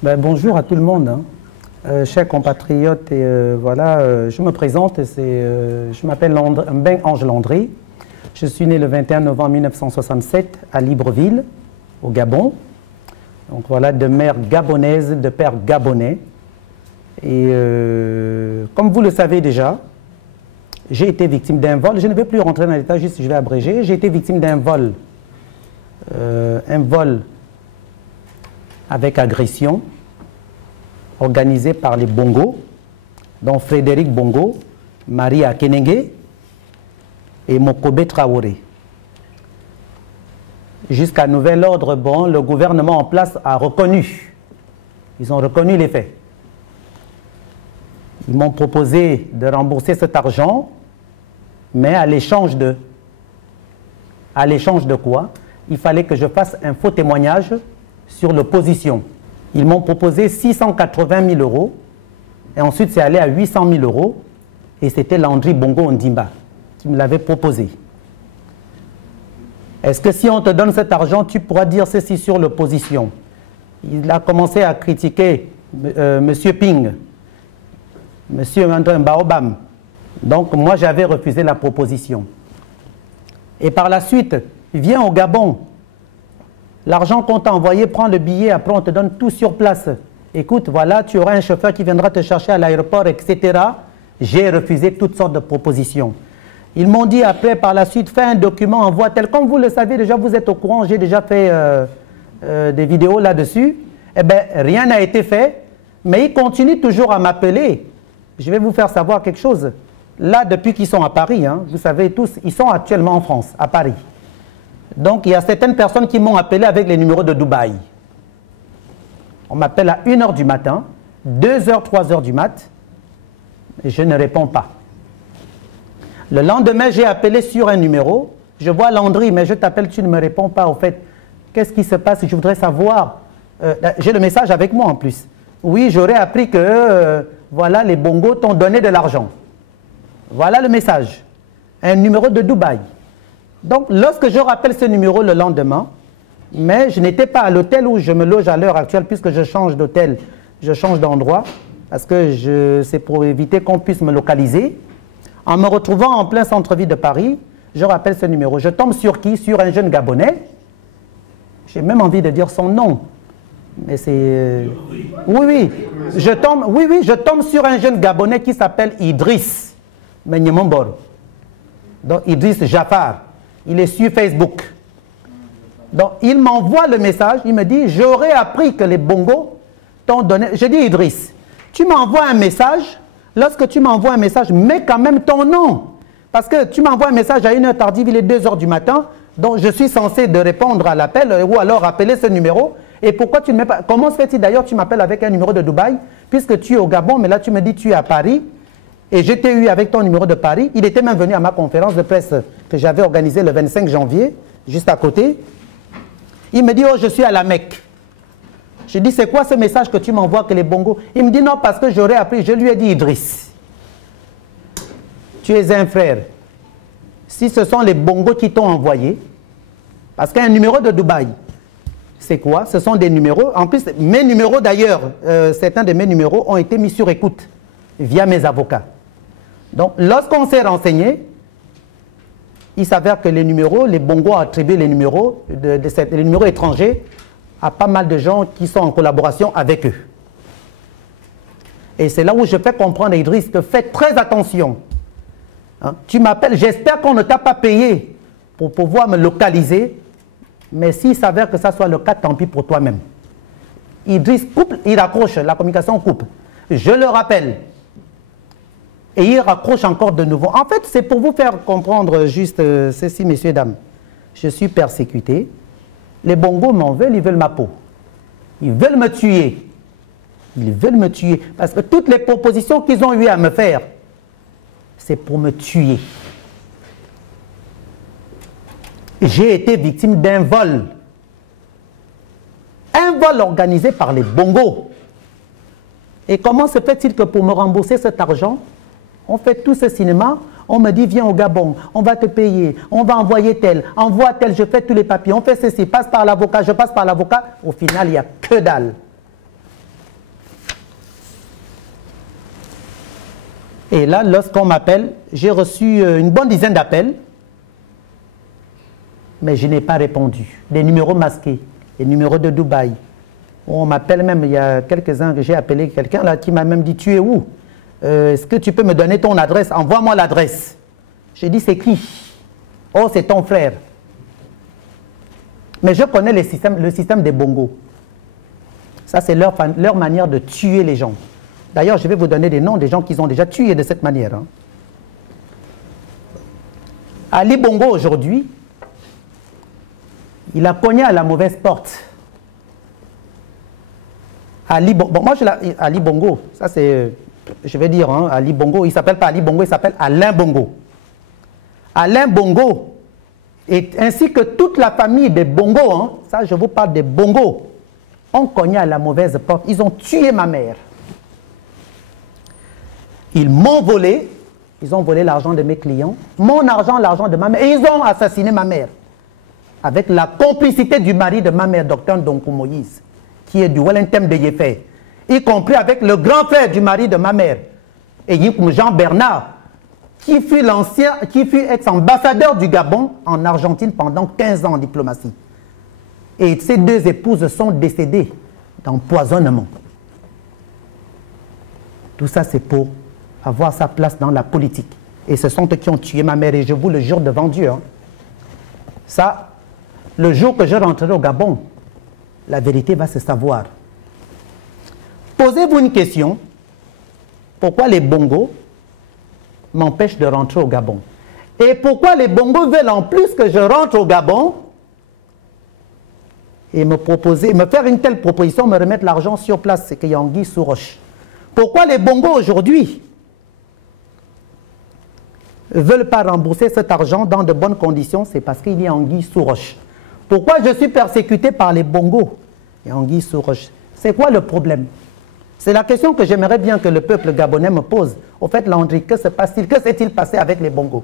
Bonjour à tout le monde, hein. Chers compatriotes, et voilà, je me présente, je m'appelle Mbeng Ange Landry. Je suis né le 21 novembre 1967 à Libreville, au Gabon. Donc voilà, de mère gabonaise, de père gabonais. Et comme vous le savez déjà, j'ai été victime d'un vol. Je ne vais plus rentrer dans les détails, juste je vais abréger. J'ai été victime d'un vol. Un vol avec agression, organisé par les Bongo, dont Frédéric Bongo, Marie Akenenge et Mokobe Traoré. Jusqu'à nouvel ordre, bon, le gouvernement en place a reconnu. Ils ont reconnu les faits. Ils m'ont proposé de rembourser cet argent, mais à l'échange de... À l'échange de quoi? Il fallait que je fasse un faux témoignage sur l'opposition. Ils m'ont proposé 680 000 euros, et ensuite c'est allé à 800 000 euros, et c'était Landry Bongo Ondimba qui me l'avait proposé. Est-ce que si on te donne cet argent, tu pourras dire ceci sur l'opposition? Il a commencé à critiquer M. Ping, M. Antoine Baobam. Donc moi j'avais refusé la proposition. Et par la suite, viens au Gabon. L'argent qu'on t'a envoyé, prends le billet, après on te donne tout sur place. Écoute, voilà, tu auras un chauffeur qui viendra te chercher à l'aéroport, etc. J'ai refusé toutes sortes de propositions. Ils m'ont dit après, par la suite, fais un document, envoie tel. Comme vous le savez déjà, vous êtes au courant, j'ai déjà fait des vidéos là-dessus. Eh bien, rien n'a été fait, mais ils continuent toujours à m'appeler. Je vais vous faire savoir quelque chose. Là, depuis qu'ils sont à Paris, hein, vous savez tous, ils sont actuellement en France, à Paris. Donc, il y a certaines personnes qui m'ont appelé avec les numéros de Dubaï. On m'appelle à 1 h du matin, 2 h, 3 h du mat, et je ne réponds pas. Le lendemain, j'ai appelé sur un numéro. Je vois Landry, mais je t'appelle, tu ne me réponds pas. Au fait, qu'est-ce qui se passe? Je voudrais savoir. J'ai le message avec moi en plus. Oui, j'aurais appris que voilà, les Bongos t'ont donné de l'argent. Voilà le message. Un numéro de Dubaï. Donc, lorsque je rappelle ce numéro le lendemain, mais je n'étais pas à l'hôtel où je me loge à l'heure actuelle, puisque je change d'hôtel, je change d'endroit, parce que c'est pour éviter qu'on puisse me localiser. En me retrouvant en plein centre-ville de Paris, je rappelle ce numéro. Je tombe sur qui? Sur un jeune Gabonais. J'ai même envie de dire son nom. Mais c'est... Oui, je tombe sur un jeune Gabonais qui s'appelle Idriss Menyemombor. Donc, Idriss Jafar. Il est sur Facebook. Donc, il m'envoie le message. Il me dit, j'aurais appris que les Bongos t'ont donné... Je dis, Idriss, tu m'envoies un message. Lorsque tu m'envoies un message, mets quand même ton nom. Parce que tu m'envoies un message à 1 h tardive, il est 2 h du matin. Donc, je suis censé de répondre à l'appel ou alors appeler ce numéro. Et pourquoi tu ne mets pas... Comment se fait-il d'ailleurs, tu m'appelles avec un numéro de Dubaï, puisque tu es au Gabon, mais là, tu me dis tu es à Paris. Et je t'ai eu avec ton numéro de Paris. Il était même venu à ma conférence de presse que j'avais organisée le 25 janvier, juste à côté. Il me dit, oh, je suis à la Mecque. Je dis, c'est quoi ce message que tu m'envoies que les Bongos? Il me dit, non, parce que j'aurais appris. Je lui ai dit, Idriss, tu es un frère. Si ce sont les Bongos qui t'ont envoyé, parce qu'un numéro de Dubaï, c'est quoi? Ce sont des numéros. En plus, mes numéros d'ailleurs, certains de mes numéros ont été mis sur écoute via mes avocats. Donc, lorsqu'on s'est renseigné, il s'avère que les numéros, les Bongos ont attribué les numéros, les numéros étrangers à pas mal de gens qui sont en collaboration avec eux. Et c'est là où je fais comprendre à Idriss que faites très attention. Hein? Tu m'appelles, j'espère qu'on ne t'a pas payé pour pouvoir me localiser, mais s'il s'avère que ça soit le cas, tant pis pour toi-même. Idriss coupe, il raccroche, la communication coupe. Je le rappelle. Et il raccroche encore de nouveau. En fait, c'est pour vous faire comprendre juste ceci, messieurs, dames. Je suis persécuté. Les Bongos m'en veulent, ils veulent ma peau. Ils veulent me tuer. Ils veulent me tuer. Parce que toutes les propositions qu'ils ont eu à me faire, c'est pour me tuer. J'ai été victime d'un vol. Un vol organisé par les Bongos. Et comment se fait-il que pour me rembourser cet argent, on fait tout ce cinéma, on me dit viens au Gabon, on va te payer, on va envoyer tel, envoie tel, je fais tous les papiers, on fait ceci, passe par l'avocat, je passe par l'avocat. Au final, il n'y a que dalle. Et là, lorsqu'on m'appelle, j'ai reçu une bonne dizaine d'appels, mais je n'ai pas répondu. Des numéros masqués, des numéros de Dubaï. On m'appelle même, il y a quelques ans que j'ai appelé quelqu'un là qui m'a même dit, tu es où? Est-ce que tu peux me donner ton adresse? Envoie-moi l'adresse. J'ai dit, c'est qui? Oh, c'est ton frère. Mais je connais le système des bongos. Ça, c'est leur manière de tuer les gens. D'ailleurs, je vais vous donner des noms des gens qu'ils ont déjà tués de cette manière. Hein. Ali Bongo, aujourd'hui, il a cogné à la mauvaise porte. Ali Bongo, ça c'est, je vais dire, hein, Ali Bongo, il ne s'appelle pas Ali Bongo, il s'appelle Alain Bongo. Alain Bongo, ainsi que toute la famille des Bongo, hein, ça je vous parle des Bongo, ont cogné à la mauvaise porte. Ils ont tué ma mère. Ils m'ont volé, ils ont volé l'argent de mes clients, mon argent, l'argent de ma mère, et ils ont assassiné ma mère. Avec la complicité du mari de ma mère, Dr Ndonkou Moïse, qui est du Wellington de Yéfé, y compris avec le grand frère du mari de ma mère, et Jean Bernard, qui fut ex-ambassadeur du Gabon en Argentine pendant 15 ans en diplomatie. Et ces deux épouses sont décédées d'empoisonnement. Tout ça, c'est pour avoir sa place dans la politique. Et ce sont eux qui ont tué ma mère, et je vous le jure devant Dieu. Hein. Ça, le jour que je rentrerai au Gabon, la vérité va se savoir. Posez-vous une question. Pourquoi les Bongos m'empêchent de rentrer au Gabon? Et pourquoi les Bongos veulent en plus que je rentre au Gabon et me faire une telle proposition, me remettre l'argent sur place, c'est qu'il y a anguille sous roche. Pourquoi les Bongos aujourd'hui ne veulent pas rembourser cet argent dans de bonnes conditions? C'est parce qu'il y a anguille sous roche. Pourquoi je suis persécuté par les Bongos et anguille sous roche? C'est quoi le problème? C'est la question que j'aimerais bien que le peuple gabonais me pose. Au fait, Landry, que se passe-t-il? Que s'est-il passé avec les Bongos?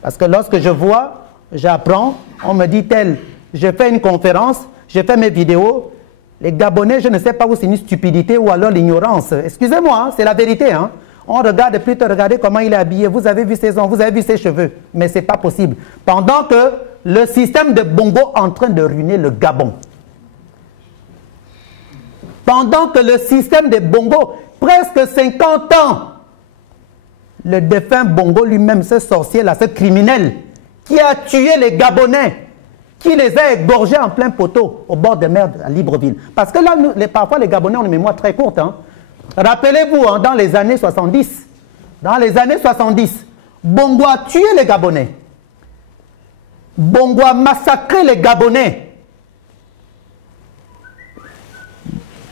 Parce que lorsque je vois, j'apprends, on me dit tel, je fais une conférence, je fais mes vidéos, les Gabonais, je ne sais pas où c'est une stupidité ou alors l'ignorance. Excusez-moi, hein, c'est la vérité. Hein. On regarde plutôt, regardez comment il est habillé, vous avez vu ses ongles, vous avez vu ses cheveux. Mais ce n'est pas possible. Pendant que le système de Bongo est en train de ruiner le Gabon. Pendant que le système de Bongo, presque 50 ans, le défunt Bongo lui-même, ce sorcier-là, ce criminel, qui a tué les Gabonais, qui les a égorgés en plein poteau, au bord de mer à Libreville. Parce que là, parfois, les Gabonais ont une mémoire très courte. Hein. Rappelez-vous, hein, dans les années 70, Bongo a tué les Gabonais. Bongo a massacré les Gabonais.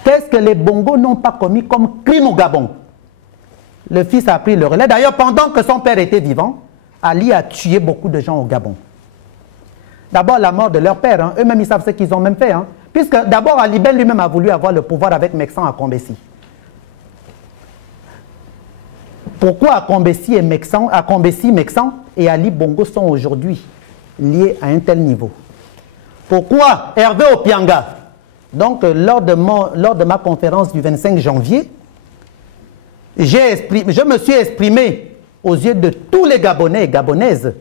Qu'est-ce que les Bongos n'ont pas commis comme crime au Gabon? Le fils a pris le relais. D'ailleurs, pendant que son père était vivant, Ali a tué beaucoup de gens au Gabon. D'abord, la mort de leur père. Hein. Eux-mêmes, ils savent ce qu'ils ont même fait. Hein. Puisque d'abord, Ali Ben lui-même a voulu avoir le pouvoir avec Meksan à Kombessi. Pourquoi à Kombessi, Meksan et Ali Bongo sont aujourd'hui liés à un tel niveau? Pourquoi Hervé Opianga? Donc, lors de ma conférence du 25 janvier, je me suis exprimé aux yeux de tous les Gabonais et Gabonaises.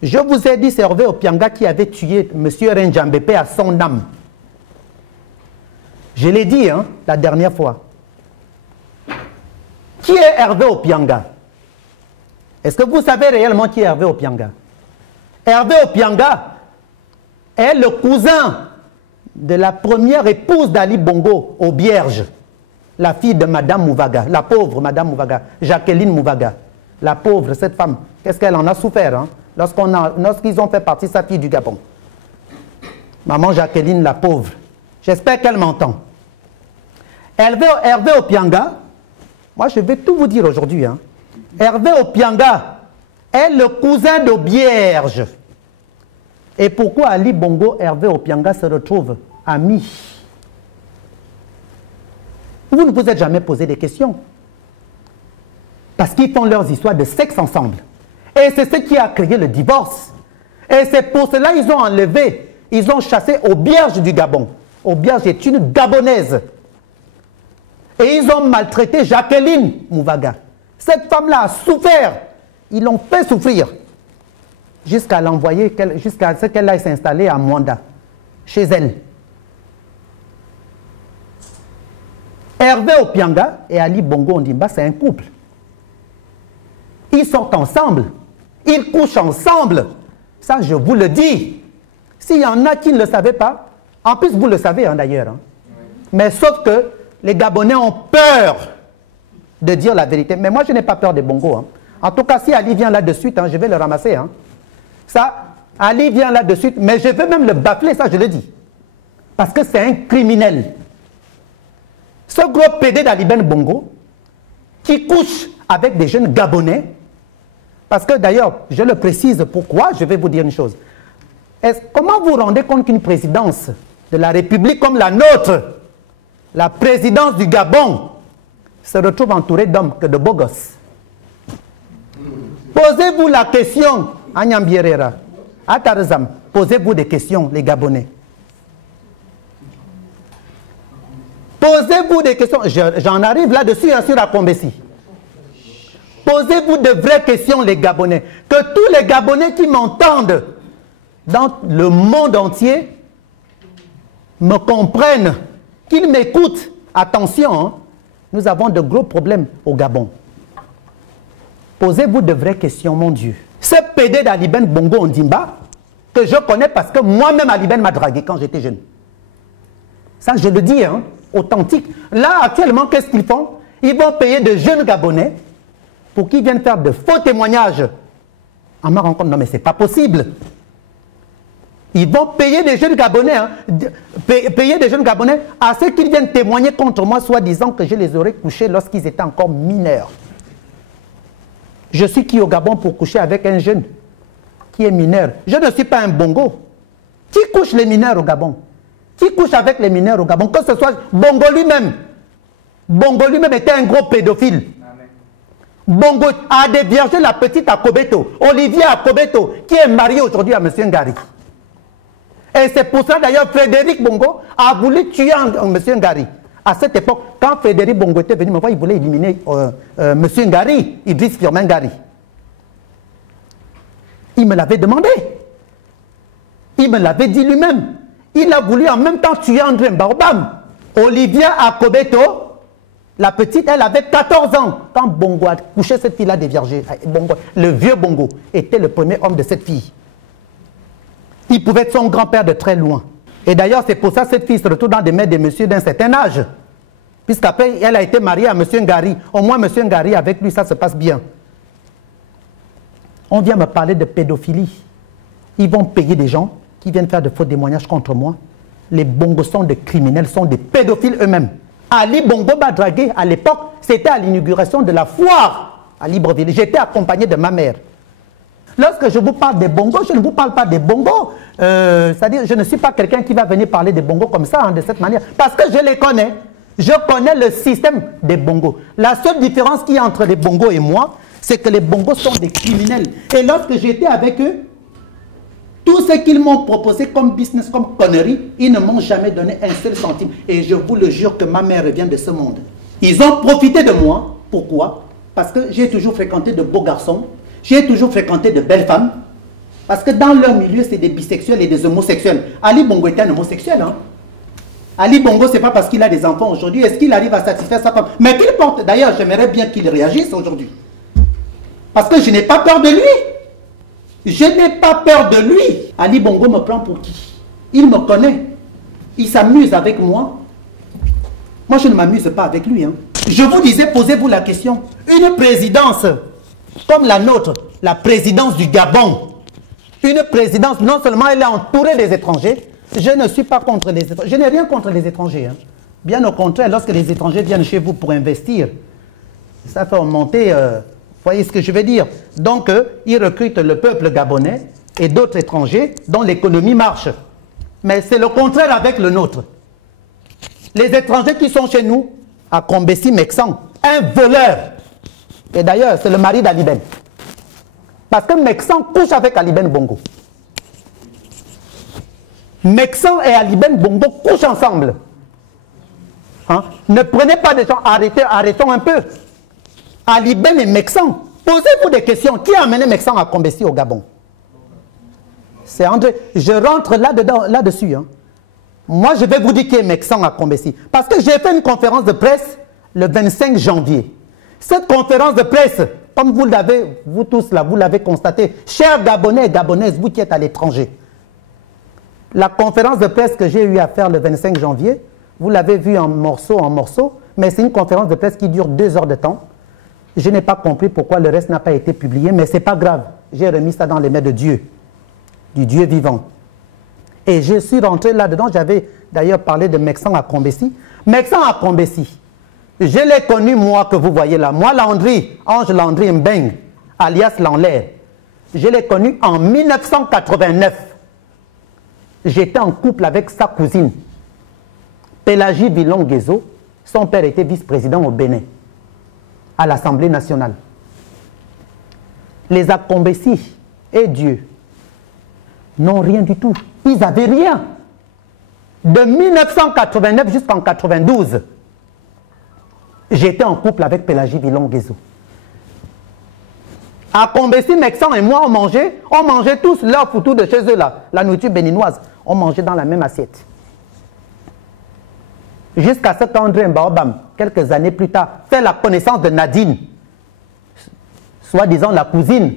Je vous ai dit, c'est Hervé Opianga qui avait tué M. Renjambépé à son âme. Je l'ai dit hein, la dernière fois. Qui est Hervé Opianga? Est-ce que vous savez réellement qui est Hervé Opianga? Hervé Opianga est le cousin de la première épouse d'Ali Bongo, Aubierge, la fille de Madame Mouvaga, la pauvre Madame Mouvaga, Jacqueline Mouvaga. La pauvre, cette femme, qu'est-ce qu'elle en a souffert hein, lorsqu'ils ont fait partie de sa fille du Gabon. Maman Jacqueline, la pauvre. J'espère qu'elle m'entend. Hervé Opianga, moi je vais tout vous dire aujourd'hui. Hein. Hervé Opianga est le cousin d'Aubierge. Et pourquoi Ali Bongo, Hervé Opianga se retrouvent amis? Vous ne vous êtes jamais posé des questions. Parce qu'ils font leurs histoires de sexe ensemble. Et c'est ce qui a créé le divorce. Et c'est pour cela qu'ils ont enlevé, ils ont chassé Aubierge du Gabon. Aubierge est une Gabonaise. Et ils ont maltraité Jacqueline Mouvaga. Cette femme-là a souffert. Ils l'ont fait souffrir. Jusqu'à l'envoyer, jusqu'à ce qu'elle aille s'installer à Mwanda, chez elle. Hervé Opianga et Ali Bongo Ondimba, c'est un couple. Ils sortent ensemble. Ils couchent ensemble. Ça, je vous le dis. S'il y en a qui ne le savaient pas, en plus, vous le savez hein, d'ailleurs. Hein. Mais sauf que les Gabonais ont peur de dire la vérité. Mais moi, je n'ai pas peur des Bongo. Hein. En tout cas, si Ali vient là de suite, hein, je vais le ramasser. Hein. Ça, Ali vient là de suite, mais je veux même le bafler, ça, je le dis. Parce que c'est un criminel. Ce gros PD d'Ali Ben Bongo, qui couche avec des jeunes Gabonais, parce que d'ailleurs, je le précise pourquoi, je vais vous dire une chose. Comment vous rendez compte qu'une présidence de la République comme la nôtre, la présidence du Gabon, se retrouve entourée d'hommes que de beaux gosses? Posez-vous la question, Agnam Bierera, à Tarzam, posez-vous des questions, les Gabonais. Posez-vous des questions, j'en arrive là-dessus, hein, sur Akombesi. Posez-vous de vraies questions, les Gabonais. Que tous les Gabonais qui m'entendent dans le monde entier me comprennent, qu'ils m'écoutent. Attention, hein, nous avons de gros problèmes au Gabon. Posez-vous de vraies questions, mon Dieu. Ce PD d'Ali Ben Bongo Ondimba, que je connais parce que moi-même Ali Ben m'a dragué quand j'étais jeune. Ça, je le dis, hein, authentique. Là, actuellement, qu'est-ce qu'ils font? Ils vont payer de jeunes Gabonais pour qu'ils viennent faire de faux témoignages. En ma rencontre, non mais c'est pas possible. Ils vont payer des jeunes Gabonais, hein, payer des jeunes Gabonais à ceux qui viennent témoigner contre moi, soi-disant que je les aurais couchés lorsqu'ils étaient encore mineurs. Je suis qui au Gabon pour coucher avec un jeune qui est mineur? Je ne suis pas un Bongo. Qui couche les mineurs au Gabon? Qui couche avec les mineurs au Gabon? Que ce soit Bongo lui-même. Bongo lui-même était un gros pédophile. Bongo a déviergé la petite Akobeto, Olivier Akobeto, qui est marié aujourd'hui à M. Ngari. Et c'est pour ça d'ailleurs Frédéric Bongo a voulu tuer M. Ngari. À cette époque, quand Frédéric Bongo était venu me voir, il voulait éliminer M. Ngari, Idriss Firmin Ngari. Il me l'avait demandé. Il me l'avait dit lui-même. Il a voulu en même temps tuer André Mbaobam. Olivier Akobeto, la petite, elle avait 14 ans quand Bongo a couché cette fille-là déviergée. Bongo, le vieux Bongo était le premier homme de cette fille. Il pouvait être son grand-père de très loin. Et d'ailleurs, c'est pour ça que cette fille se retrouve dans des mains des messieurs d'un certain âge. Puisqu'après, elle a été mariée à M. Ngari. Au moins, M. Ngari, avec lui, ça se passe bien. On vient me parler de pédophilie. Ils vont payer des gens qui viennent faire de faux témoignages contre moi. Les Bongos sont des criminels, sont des pédophiles eux-mêmes. Ali Bongo m'a dragué à l'époque, c'était à l'inauguration de la foire à Libreville. J'étais accompagné de ma mère. Lorsque je vous parle des Bongos, je ne vous parle pas des Bongos. C'est-à-dire, je ne suis pas quelqu'un qui va venir parler des Bongos comme ça, hein, de cette manière. Parce que je les connais. Je connais le système des Bongos. La seule différence qu'il y a entre les Bongos et moi, c'est que les Bongos sont des criminels. Et lorsque j'étais avec eux, tout ce qu'ils m'ont proposé comme business, comme connerie, ils ne m'ont jamais donné un seul centime. Et je vous le jure que ma mère vient de ce monde. Ils ont profité de moi. Pourquoi? Parce que j'ai toujours fréquenté de beaux garçons. J'ai toujours fréquenté de belles femmes. Parce que dans leur milieu, c'est des bisexuels et des homosexuels. Ali Bongo est un homosexuel. Hein? Ali Bongo, ce n'est pas parce qu'il a des enfants aujourd'hui. Est-ce qu'il arrive à satisfaire sa femme? Mais qu'il porte. D'ailleurs, j'aimerais bien qu'il réagisse aujourd'hui. Parce que je n'ai pas peur de lui. Je n'ai pas peur de lui. Ali Bongo me prend pour qui? Il me connaît. Il s'amuse avec moi. Moi, je ne m'amuse pas avec lui. Hein. Je vous disais, posez-vous la question. Une présidence comme la nôtre, la présidence du Gabon, une présidence, non seulement elle est entourée des étrangers, je ne suis pas contre les étrangers. Je n'ai rien contre les étrangers. Hein. Bien au contraire, lorsque les étrangers viennent chez vous pour investir, ça fait augmenter... Vous voyez ce que je veux dire? Donc, ils recrutent le peuple gabonais et d'autres étrangers dont l'économie marche. Mais c'est le contraire avec le nôtre. Les étrangers qui sont chez nous, à Kombesi Meksan, un voleur. Et d'ailleurs, c'est le mari d'Ali Ben. Parce que Meksan couche avec Ali Ben Bongo. Meksan et Ali Ben Bongo couchent ensemble. Hein? Ne prenez pas des gens, arrêtons un peu. Ali Ben et Meksan. Posez-vous des questions. Qui a amené Meksan à Kombessi au Gabon? C'est André. Je rentre là-dessus. Hein. Moi, je vais vous dire qui est Meksan à Kombessi. Parce que j'ai fait une conférence de presse le 25 janvier. Cette conférence de presse, comme vous l'avez, vous tous là, vous l'avez constaté, chers Gabonais et Gabonaises, vous qui êtes à l'étranger, la conférence de presse que j'ai eu à faire le 25 janvier, vous l'avez vue en morceaux, mais c'est une conférence de presse qui dure 2 heures de temps. Je n'ai pas compris pourquoi le reste n'a pas été publié, mais ce n'est pas grave. J'ai remis ça dans les mains de Dieu, du Dieu vivant. Et je suis rentré là-dedans, j'avais d'ailleurs parlé de Meksan à Kombessi. Meksan à Kombessi, je l'ai connu moi que vous voyez là. Moi, Landry, Ange Landry Mbeng, alias Lanlaire. Je l'ai connu en 1989. J'étais en couple avec sa cousine, Pélagie Villon-Guézo. Son père était vice-président au Bénin, à l'Assemblée nationale. Les Akombessi et Dieu n'ont rien du tout. Ils n'avaient rien. De 1989 jusqu'en 92, j'étais en couple avec Pélagie Villon-Guézo. À Kombessi, Meksan et moi, on mangeait tous leur foutu de chez eux là, la nourriture béninoise. On mangeait dans la même assiette. Jusqu'à ce qu'André Mbaobam, quelques années plus tard, fait la connaissance de Nadine, soi-disant la cousine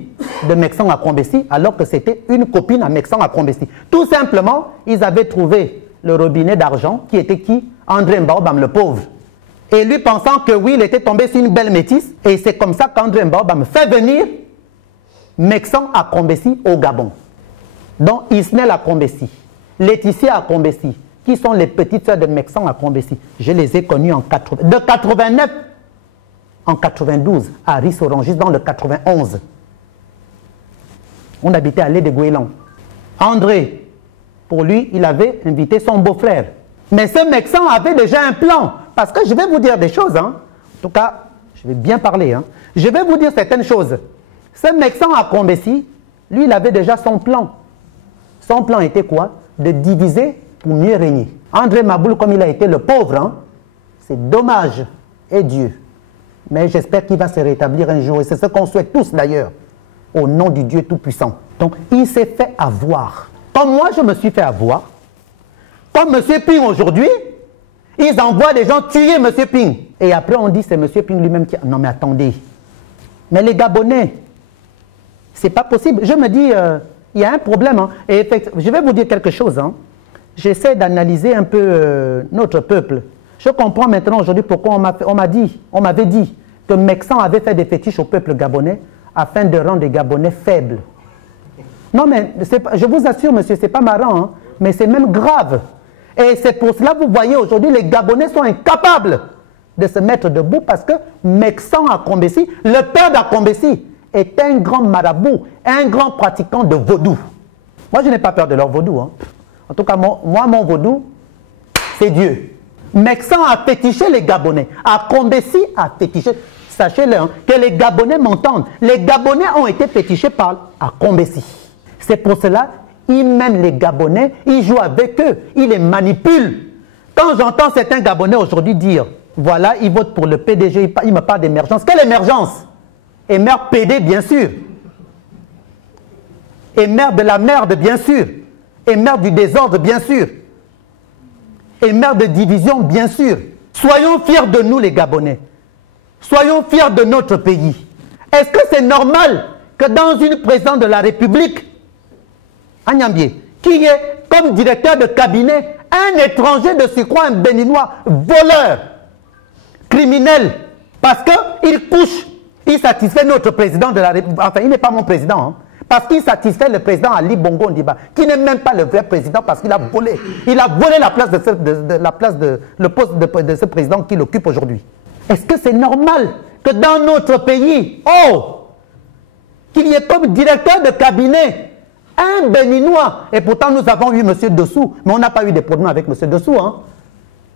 de Meksan à Kombessi, alors que c'était une copine à Meksan à Kombessi. Tout simplement, ils avaient trouvé le robinet d'argent qui était qui? André Mbaobam, le pauvre. Et lui pensant que oui, il était tombé sur une belle métisse, et c'est comme ça qu'André Mbaobam fait venir Meksan à Kombessi au Gabon. Donc Isnel à Kombessi, Laetitia à Kombessi, qui sont les petites sœurs de Meksan à Kombessi. Je les ai connues de 89 en 92 à Rissorangis dans le 91. On habitait à l'île de Gouélan. André, pour lui, il avait invité son beau-frère. Mais ce Meksan avait déjà un plan. Parce que je vais vous dire des choses. Hein. En tout cas, je vais bien parler. Hein. Je vais vous dire certaines choses. Ce Meksan à Kombessi, lui, il avait déjà son plan. Son plan était quoi? De diviser pour mieux régner. André Maboul, comme il a été le pauvre, hein, c'est dommage. Et Dieu. Mais j'espère qu'il va se rétablir un jour. Et c'est ce qu'on souhaite tous d'ailleurs. Au nom du Dieu Tout-Puissant. Donc, il s'est fait avoir. Comme moi, je me suis fait avoir. Comme M. Ping aujourd'hui, ils envoient des gens tuer M. Ping. Et après, on dit c'est M. Ping lui-même qui... Non, mais attendez. Mais les Gabonais, c'est pas possible. Je me dis, il y a un problème. Hein. Et je vais vous dire quelque chose. Hein. J'essaie d'analyser un peu notre peuple. Je comprends maintenant aujourd'hui pourquoi on m'avait dit que Meksan avait fait des fétiches au peuple gabonais afin de rendre les Gabonais faibles. Non, mais je vous assure, monsieur, c'est pas marrant, hein, mais c'est même grave. Et c'est pour cela que vous voyez aujourd'hui, les Gabonais sont incapables de se mettre debout parce que Meksan à Kombessi, le père d'Akombessi, est un grand marabout, un grand pratiquant de vaudou. Moi, je n'ai pas peur de leur vaudou. Hein. En tout cas, moi, mon vaudou, c'est Dieu. Meksan a fétiché les Gabonais. Akombessi a fétiché. Sachez-le, hein, que les Gabonais m'entendent. Les Gabonais ont été fétichés par Akombessi. C'est pour cela il mène les Gabonais, il joue avec eux, il les manipule. Quand j'entends certains Gabonais aujourd'hui dire, voilà, ils votent pour le PDG, il me parle d'émergence. Quelle émergence? Émerge PD, bien sûr. Émerge de la merde, bien sûr. Émerge du désordre, bien sûr. Émerge de division, bien sûr. Soyons fiers de nous, les Gabonais. Soyons fiers de notre pays. Est-ce que c'est normal que dans une présidence de la République, Agnambier, qui est comme directeur de cabinet un étranger de surcroît, un béninois, voleur, criminel, parce qu'il couche, il satisfait notre président de la République, enfin il n'est pas mon président, hein, parce qu'il satisfait le président Ali Bongo Ndiba, qui n'est même pas le vrai président parce qu'il a volé. Il a volé la place le poste de ce président qu'il occupe aujourd'hui. Est-ce que c'est normal que dans notre pays, qu'il y ait comme directeur de cabinet un béninois, et pourtant nous avons eu M. Dessous, mais on n'a pas eu de problème avec M. Dessous. Hein.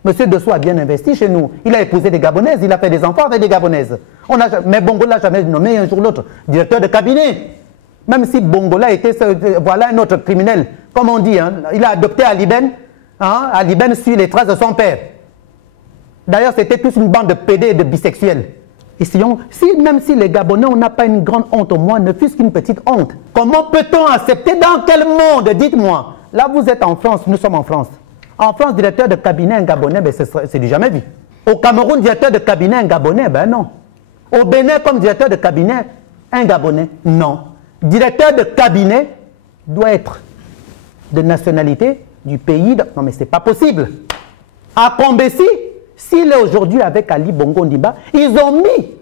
M. Dessous a bien investi chez nous. Il a épousé des Gabonaises, il a fait des enfants avec des Gabonaises. Mais Bongo ne l'a jamais nommé un jour ou l'autre directeur de cabinet. Même si Bongo là était, voilà un autre criminel, comme on dit, hein, il a adopté Ali Ben, hein, Ali Ben suit les traces de son père. D'ailleurs, c'était tous une bande de PD et de bisexuels. essayons, même si les Gabonais, on n'a pas une grande honte au moins, ne fût-ce qu'une petite honte. Comment peut-on accepter, dans quel monde, dites-moi? Là, vous êtes en France, nous sommes en France. En France, directeur de cabinet, un Gabonais, ben, c'est du jamais vu. Au Cameroun, directeur de cabinet, un Gabonais, ben non. Au Bénin, comme directeur de cabinet, un Gabonais, non. Directeur de cabinet doit être de nationalité du pays. Non, mais ce n'est pas possible. À Kombessi, s'il est aujourd'hui avec Ali Bongo Ondimba, ils ont mis,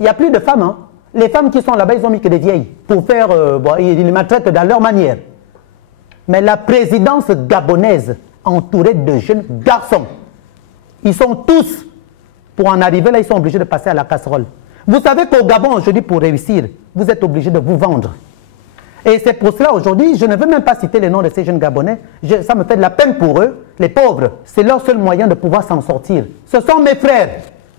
il n'y a plus de femmes, hein. Les femmes qui sont là-bas, ils ont mis que des vieilles pour faire, bon, ils les maltraitent dans leur manière. Mais la présidence gabonaise, entourée de jeunes garçons, ils sont tous, pour en arriver là, ils sont obligés de passer à la casserole. Vous savez qu'au Gabon, aujourd'hui, pour réussir, vous êtes obligé de vous vendre. Et c'est pour cela, aujourd'hui, je ne veux même pas citer les noms de ces jeunes Gabonais. Ça me fait de la peine pour eux, les pauvres. C'est leur seul moyen de pouvoir s'en sortir. Ce sont mes frères,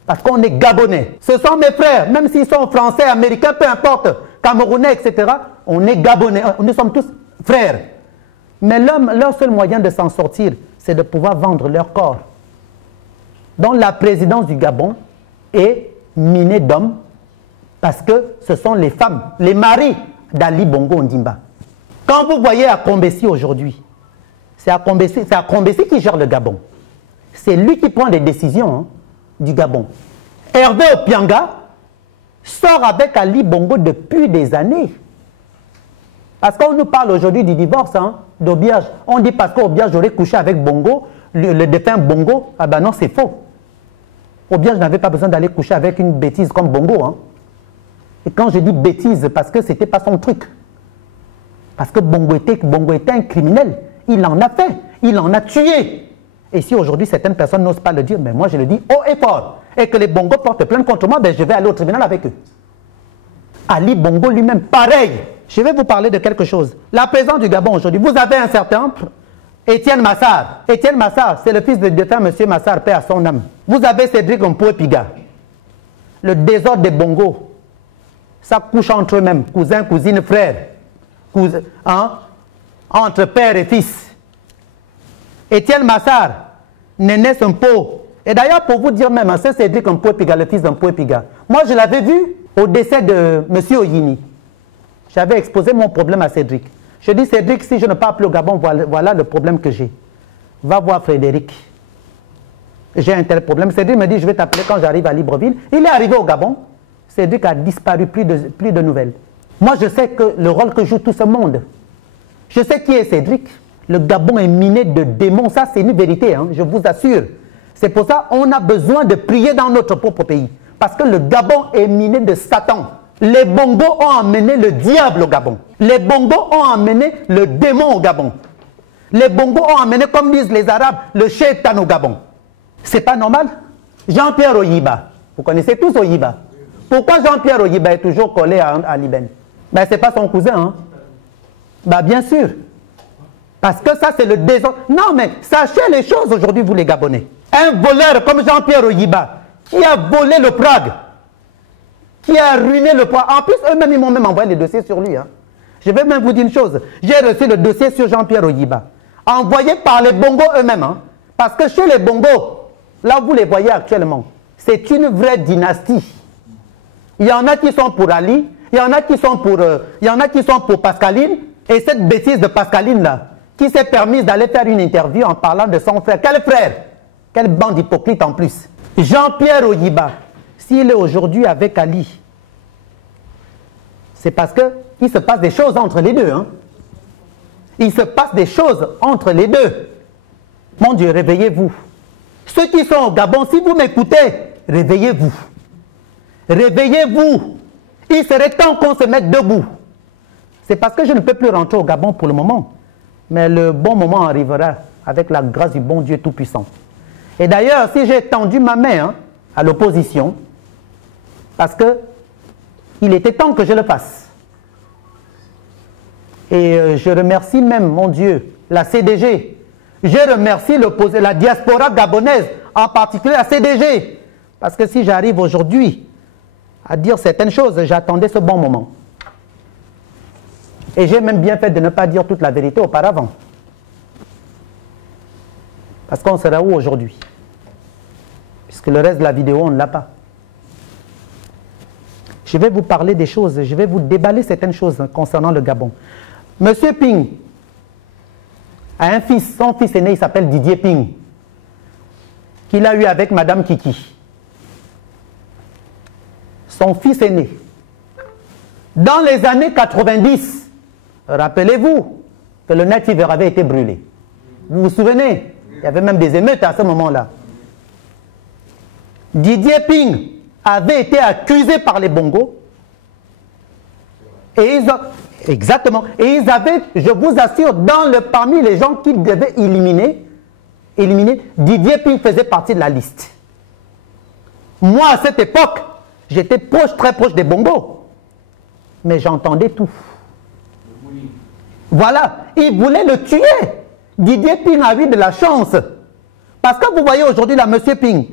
parce qu'on est Gabonais. Ce sont mes frères, même s'ils sont français, américains, peu importe, Camerounais, etc. On est Gabonais, nous sommes tous frères. Mais leur seul moyen de s'en sortir, c'est de pouvoir vendre leur corps. Donc la présidence du Gabon est minée d'hommes, parce que ce sont les femmes, les maris d'Ali Bongo Ondimba. Quand vous voyez à Kombessi aujourd'hui, c'est à Kombessi qui gère le Gabon. C'est lui qui prend les décisions, hein, du Gabon. Hervé Opianga sort avec Ali Bongo depuis des années. Parce qu'on nous parle aujourd'hui du divorce, hein, d'Obiage. On dit parce qu'Obiage aurait couché avec Bongo, le défunt Bongo. Ah ben non, c'est faux. Obiage n'avait pas besoin d'aller coucher avec une bêtise comme Bongo, hein. Et quand je dis bêtise, parce que ce n'était pas son truc. Parce que Bongo était un criminel. Il en a fait. Il en a tué. Et si aujourd'hui certaines personnes n'osent pas le dire, mais moi je le dis haut et fort. Et que les Bongo portent plainte contre moi, ben je vais aller au tribunal avec eux. Ali Bongo lui-même, pareil. Je vais vous parler de quelque chose. La présidence du Gabon aujourd'hui, vous avez un certain Étienne Massar. Étienne Massar, c'est le fils de défunt M. Massar, paix à son âme. Vous avez Cédric Ompoué-Piga. Le désordre des Bongo. Ça couche entre eux-mêmes, cousins, cousines, frères, hein, entre père et fils. Étienne Massar, Néné Sempo. Et d'ailleurs, pour vous dire même, c'est Cédric Ompoué-Piga, le fils d'Ompoué-Piga. Moi, je l'avais vu au décès de M. Oyini. J'avais exposé mon problème à Cédric. Je dis, Cédric, si je ne pars plus au Gabon, voilà le problème que j'ai. Va voir Frédéric. J'ai un tel problème. Cédric me dit, je vais t'appeler quand j'arrive à Libreville. Il est arrivé au Gabon. Cédric a disparu, plus de nouvelles. Moi, je sais que le rôle que joue tout ce monde. Je sais qui est Cédric. Le Gabon est miné de démons. Ça, c'est une vérité, hein, je vous assure. C'est pour ça qu'on a besoin de prier dans notre propre pays. Parce que le Gabon est miné de Satan. Les Bongos ont amené le diable au Gabon. Les Bongos ont amené le démon au Gabon. Les Bongos ont amené, comme disent les Arabes, le Shaitan au Gabon. C'est pas normal? Jean-Pierre Oyiba. Vous connaissez tous Oyiba. Pourquoi Jean-Pierre Oyiba est toujours collé à Liben? Ben, ce n'est pas son cousin. Hein? Ben, bien sûr. Parce que ça, c'est le désordre. Non, mais sachez les choses aujourd'hui, vous les Gabonais. Un voleur comme Jean-Pierre Oyiba, qui a volé le Prague, qui a ruiné le Prague. En plus, eux-mêmes, ils m'ont même envoyé les dossiers sur lui. Hein? Je vais même vous dire une chose. J'ai reçu le dossier sur Jean-Pierre Oyiba, envoyé par les Bongos eux-mêmes. Hein? Parce que chez les Bongos, là où vous les voyez actuellement, c'est une vraie dynastie. Il y en a qui sont pour Ali, il y en a qui sont pour Pascaline, et cette bêtise de Pascaline là, qui s'est permise d'aller faire une interview en parlant de son frère. Quel frère? Quelle bande hypocrite en plus. Jean-Pierre Oyiba, s'il est aujourd'hui avec Ali, c'est parce qu'il se passe des choses entre les deux. Hein. Il se passe des choses entre les deux. Mon Dieu, réveillez-vous. Ceux qui sont au Gabon, si vous m'écoutez, réveillez-vous. Réveillez-vous. Il serait temps qu'on se mette debout. C'est parce que je ne peux plus rentrer au Gabon pour le moment. Mais le bon moment arrivera avec la grâce du bon Dieu Tout-Puissant. Et d'ailleurs, si j'ai tendu ma main hein, à l'opposition, parce que il était temps que je le fasse. Et je remercie même, mon Dieu, la CDG. Je remercie la diaspora gabonaise, en particulier la CDG. Parce que si j'arrive aujourd'hui à dire certaines choses, j'attendais ce bon moment. Et j'ai même bien fait de ne pas dire toute la vérité auparavant. Parce qu'on sera où aujourd'hui? Puisque le reste de la vidéo, on ne l'a pas. Je vais vous parler des choses, je vais vous déballer certaines choses concernant le Gabon. Monsieur Ping a un fils, son fils aîné, il s'appelle Didier Ping, qu'il a eu avec Madame Kiki. Son fils aîné. Dans les années 90, rappelez-vous que le Net Fever avait été brûlé. Vous vous souvenez? Il y avait même des émeutes à ce moment-là. Didier Ping avait été accusé par les Bongos. Et ils ont, exactement. Et ils avaient, je vous assure, parmi les gens qu'ils devaient éliminer, Didier Ping faisait partie de la liste. Moi, à cette époque, j'étais très proche des Bongos. Mais j'entendais tout. Voilà, ils voulaient le tuer. Didier Ping a eu de la chance. Parce que vous voyez aujourd'hui là, Monsieur Ping,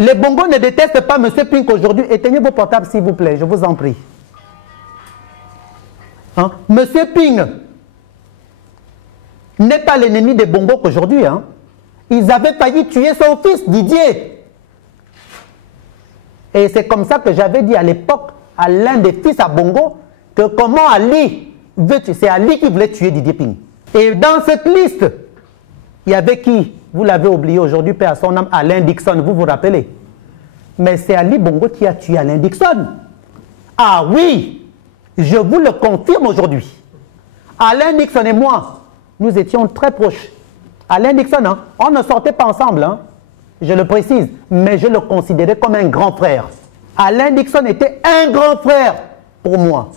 les Bongos ne détestent pas M. Ping aujourd'hui. Éteignez vos portables s'il vous plaît, je vous en prie. Hein? M. Ping n'est pas l'ennemi des Bongos aujourd'hui. Hein? Ils avaient failli tuer son fils, Didier. Et c'est comme ça que j'avais dit à l'époque à l'un des fils à Bongo que comment Ali veut tuer. C'est Ali qui voulait tuer Didier Ping. Et dans cette liste, il y avait qui? Vous l'avez oublié aujourd'hui, paix à son âme, Alain Dixon, vous vous rappelez? Mais c'est Ali Bongo qui a tué Alain Dixon. Ah oui, je vous le confirme aujourd'hui. Alain Dixon et moi, nous étions très proches. Alain Dixon, hein, on ne sortait pas ensemble, hein, je le précise, mais je le considérais comme un grand frère. Alain Dixon était un grand frère pour moi.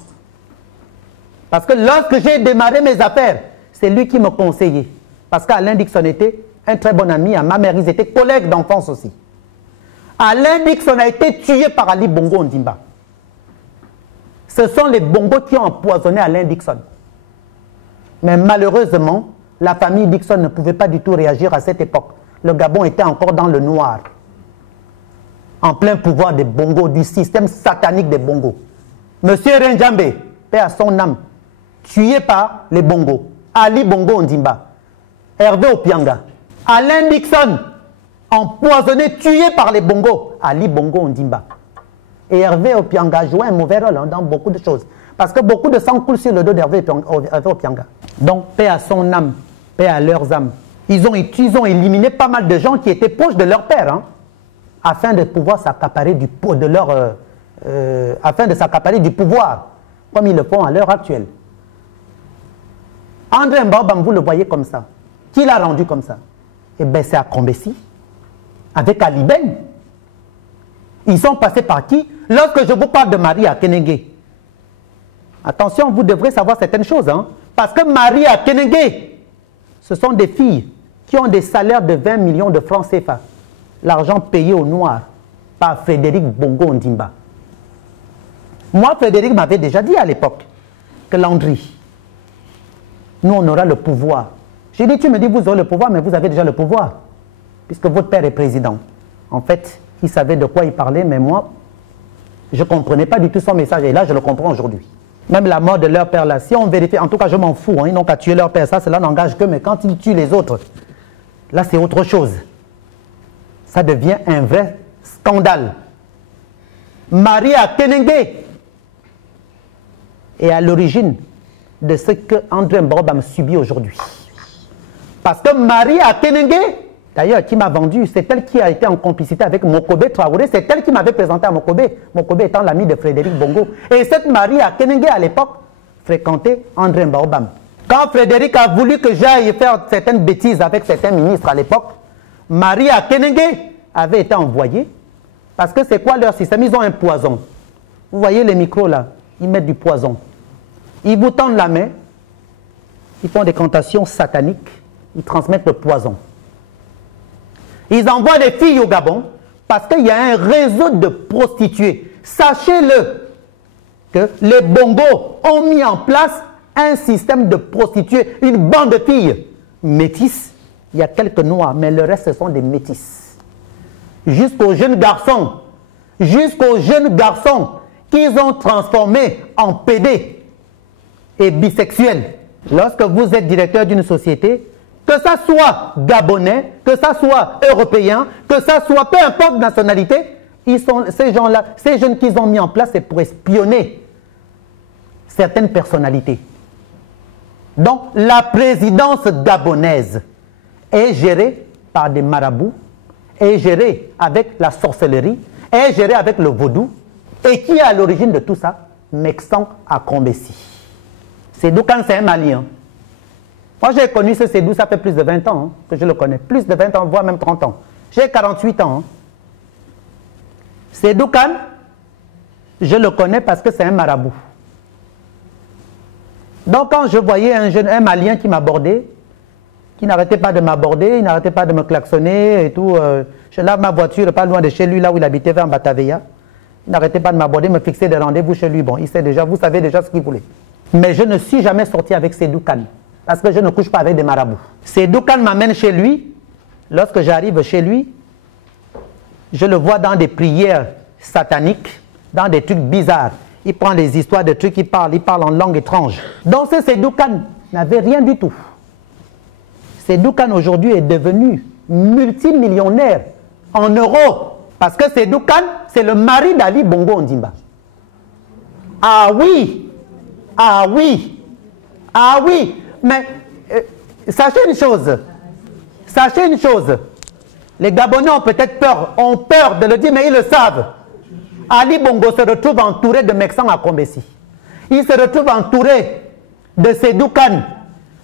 Parce que lorsque j'ai démarré mes affaires, c'est lui qui me conseillait. Parce qu'Alain Dixon était un très bon ami à ma mère. Ils étaient collègues d'enfance aussi. Alain Dixon a été tué par Ali Bongo Ondimba. Ce sont les Bongos qui ont empoisonné Alain Dixon. Mais malheureusement, la famille Dixon ne pouvait pas du tout réagir à cette époque. Le Gabon était encore dans le noir. En plein pouvoir des Bongos, du système satanique des Bongos. Monsieur Renjambe, paix à son âme, tué par les Bongos. Ali Bongo Ondimba. Hervé Opianga. Alain Dixon, empoisonné, tué par les Bongos. Ali Bongo Ondimba. Et Hervé Opianga jouait un mauvais rôle dans beaucoup de choses. Parce que beaucoup de sang coule sur le dos d'Hervé Opianga. Donc, paix à son âme, paix à leurs âmes. Ils ont éliminé pas mal de gens qui étaient proches de leur père, hein, afin de pouvoir s'accaparer du pouvoir, comme ils le font à l'heure actuelle. André Mbaobam, vous le voyez comme ça. Qui l'a rendu comme ça? Eh bien, c'est à Kombessi, avec Ali Ben. Ils sont passés par qui? Lorsque je vous parle de Marie Akenenge, attention, vous devrez savoir certaines choses. Hein? Parce que Marie Akenenge, ce sont des filles qui ont des salaires de 20 millions de francs CFA. L'argent payé au noir par Frédéric Bongo Ondimba. Moi, Frédéric m'avait déjà dit à l'époque que Landry, nous, on aura le pouvoir. J'ai dit, tu me dis, vous aurez le pouvoir, mais vous avez déjà le pouvoir. Puisque votre père est président. En fait, il savait de quoi il parlait, mais moi, je ne comprenais pas du tout son message. Et là, je le comprends aujourd'hui. Même la mort de leur père, là, si on vérifie, en tout cas, je m'en fous. Hein, ils n'ont qu'à tuer leur père, ça, cela n'engage que, mais quand ils tuent les autres, là, c'est autre chose. Ça devient un vrai scandale. Marie Akenenge est à l'origine de ce que André Mbaobam subit aujourd'hui. Parce que Marie Akenenge, d'ailleurs, qui m'a vendu, c'est elle qui a été en complicité avec Mokobe Traoré, c'est elle qui m'avait présenté à Mokobe, Mokobe étant l'ami de Frédéric Bongo. Et cette Marie Akenenge, à l'époque, fréquentait André Mbaobam. Quand Frédéric a voulu que j'aille faire certaines bêtises avec certains ministres à l'époque, Marie Akenenge avait été envoyée, parce que c'est quoi leur système? Ils ont un poison. Vous voyez les micros là, ils mettent du poison. Ils vous tendent la main, ils font des cantations sataniques, ils transmettent le poison. Ils envoient des filles au Gabon parce qu'il y a un réseau de prostituées. Sachez-le que les Bongos ont mis en place un système de prostituées, une bande de filles métisses. Il y a quelques noirs, mais le reste, ce sont des métisses. Jusqu'aux jeunes garçons qu'ils ont transformés en PD et bisexuels. Lorsque vous êtes directeur d'une société, que ça soit gabonais, que ça soit européen, que ça soit peu importe nationalité, Ces gens-là, ces jeunes qu'ils ont mis en place, c'est pour espionner certaines personnalités. Donc, la présidence gabonaise est gérée par des marabouts, est gérée avec la sorcellerie, est gérée avec le vaudou. Et qui est à l'origine de tout ça? Mexan Akombesi. Sédou Kane, c'est un Malien. Moi, j'ai connu ce Sédou, ça fait plus de 20 ans que je le connais. Plus de 20 ans, voire même 30 ans. J'ai 48 ans. Sédou Kane, je le connais parce que c'est un marabout. Donc, quand je voyais un Malien qui m'abordait, qui n'arrêtait pas de m'aborder, il n'arrêtait pas de me klaxonner et tout, je lave ma voiture pas loin de chez lui, là où il habitait, vers Bataveya. Il n'arrêtait pas de m'aborder, me fixer des rendez-vous chez lui. Bon, il sait déjà, vous savez déjà ce qu'il voulait. Mais je ne suis jamais sorti avec Sédou Kane, parce que je ne couche pas avec des marabouts. Sédou Kane m'amène chez lui. Lorsque j'arrive chez lui, je le vois dans des prières sataniques, dans des trucs bizarres. Il prend des histoires de trucs, il parle en langue étrange. Donc ce Sédou Kane n'avait rien du tout. Sédou Kane aujourd'hui est devenu multimillionnaire en euros. Parce que Sédou Kane, c'est le mari d'Ali Bongo Ondimba. Ah oui! Ah oui! Ah oui! Mais sachez une chose. Sachez une chose. Les Gabonais ont peut-être peur, de le dire, mais ils le savent. Ali Bongo se retrouve entouré de Mexan Akombesi. Il se retrouve entouré de Sédou Kane,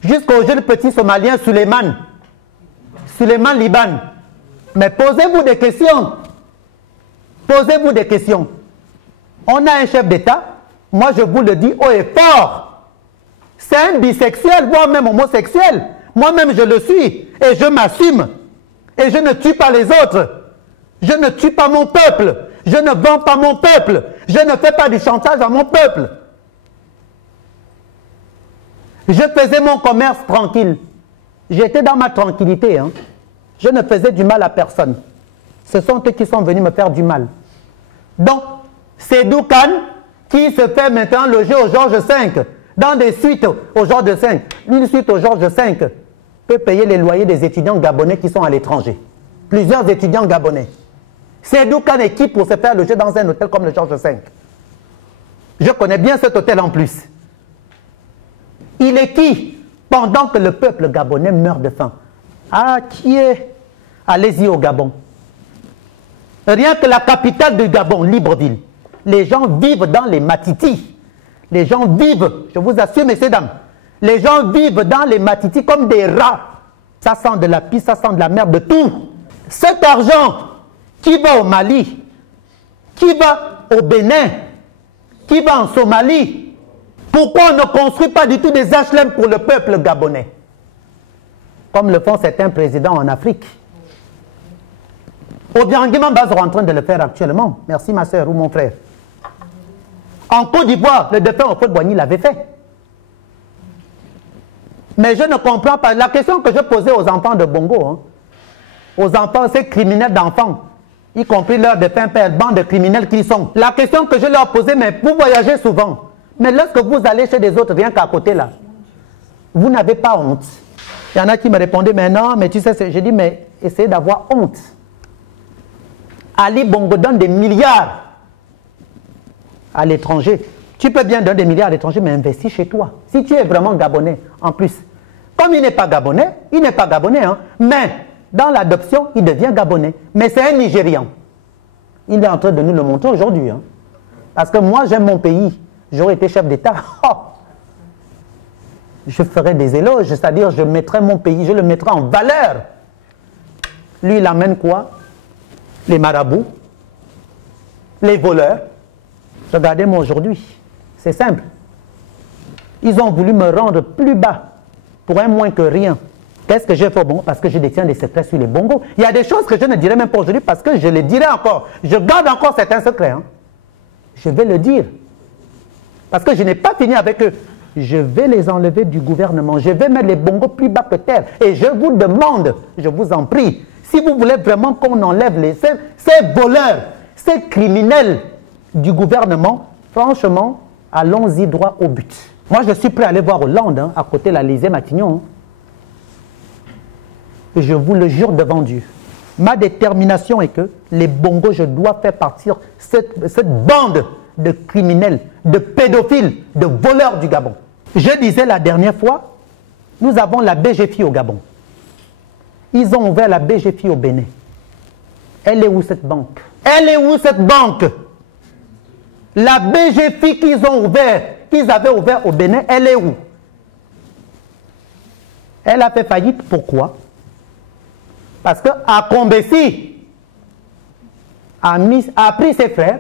jusqu'au jeune petit Somalien Suleiman Liban. Mais posez-vous des questions. Posez-vous des questions. On a un chef d'État, moi je vous le dis haut et fort. C'est un bisexuel, voire même homosexuel. Moi-même je le suis et je m'assume. Et je ne tue pas les autres. Je ne tue pas mon peuple. Je ne vends pas mon peuple. Je ne fais pas du chantage à mon peuple. Je faisais mon commerce tranquille. J'étais dans ma tranquillité. Hein. Je ne faisais du mal à personne. Ce sont eux qui sont venus me faire du mal. Donc, Sédou Kane, qui se fait maintenant loger au Georges V, dans des suites au Georges V, une suite au Georges V, peut payer les loyers des étudiants gabonais qui sont à l'étranger. Plusieurs étudiants gabonais. Sédou Kane est qui pour se faire loger dans un hôtel comme le Georges V? Je connais bien cet hôtel en plus. Il est qui pendant que le peuple gabonais meurt de faim? Ah, qui est? Allez-y au Gabon. Rien que la capitale du Gabon, Libreville. Les gens vivent dans les matitis. Les gens vivent, je vous assure, messieurs, dames, les gens vivent dans les matitis comme des rats. Ça sent de la pisse, ça sent de la merde, de tout. Cet argent qui va au Mali, qui va au Bénin, qui va en Somalie, pourquoi on ne construit pas du tout des HLM pour le peuple gabonais? Comme le font certains présidents en Afrique. Obiangima Bazo est en train de le faire actuellement. Merci ma soeur ou mon frère. En Côte d'Ivoire, le défunt Houphouët-Boigny l'avait fait. Mais je ne comprends pas. La question que je posais aux enfants de Bongo, hein, aux enfants, ces criminels d'enfants, y compris leurs défunts pères, bande de criminels qu'ils sont. La question que je leur posais, mais vous voyagez souvent. Mais lorsque vous allez chez des autres, rien qu'à côté là, vous n'avez pas honte. Il y en a qui me répondaient, mais non, mais tu sais, j'ai dit, mais essayez d'avoir honte. Ali Bongo donne des milliards à l'étranger. Tu peux bien donner des milliards à l'étranger, mais investis chez toi. Si tu es vraiment gabonais, en plus. Comme il n'est pas gabonais, hein, mais dans l'adoption, il devient gabonais. Mais c'est un Nigérian. Il est en train de nous le montrer aujourd'hui. Hein. Parce que moi, j'aime mon pays. J'aurais été chef d'État. Oh, je ferais des éloges, c'est-à-dire je mettrais mon pays, je le mettrais en valeur. Lui, il amène quoi? Les marabouts, les voleurs. Regardez-moi aujourd'hui, c'est simple. Ils ont voulu me rendre plus bas pour un moins que rien. Qu'est-ce que j'ai fait au Bongo? Parce que je détiens des secrets sur les Bongos. Il y a des choses que je ne dirai même pas aujourd'hui parce que je les dirai encore. Je garde encore certains secrets. Hein. Je vais le dire. Parce que je n'ai pas fini avec eux. Je vais les enlever du gouvernement. Je vais mettre les Bongos plus bas que terre. Et je vous demande, je vous en prie, si vous voulez vraiment qu'on enlève ces voleurs, ces criminels du gouvernement, franchement, allons-y droit au but. Moi, je suis prêt à aller voir Hollande, hein, à côté de l'Élysée Matignon. Hein. Je vous le jure devant Dieu. Ma détermination est que les Bongos, je dois faire partir cette bande de criminels, de pédophiles, de voleurs du Gabon. Je disais la dernière fois, nous avons la BGFI au Gabon. Ils ont ouvert la BGFI au Bénin. Elle est où cette banque? Elle est où cette banque? La BGFI qu'ils avaient ouvert au Bénin, elle est où? Elle a fait faillite. Pourquoi? Parce que Akombesi a pris ses frères,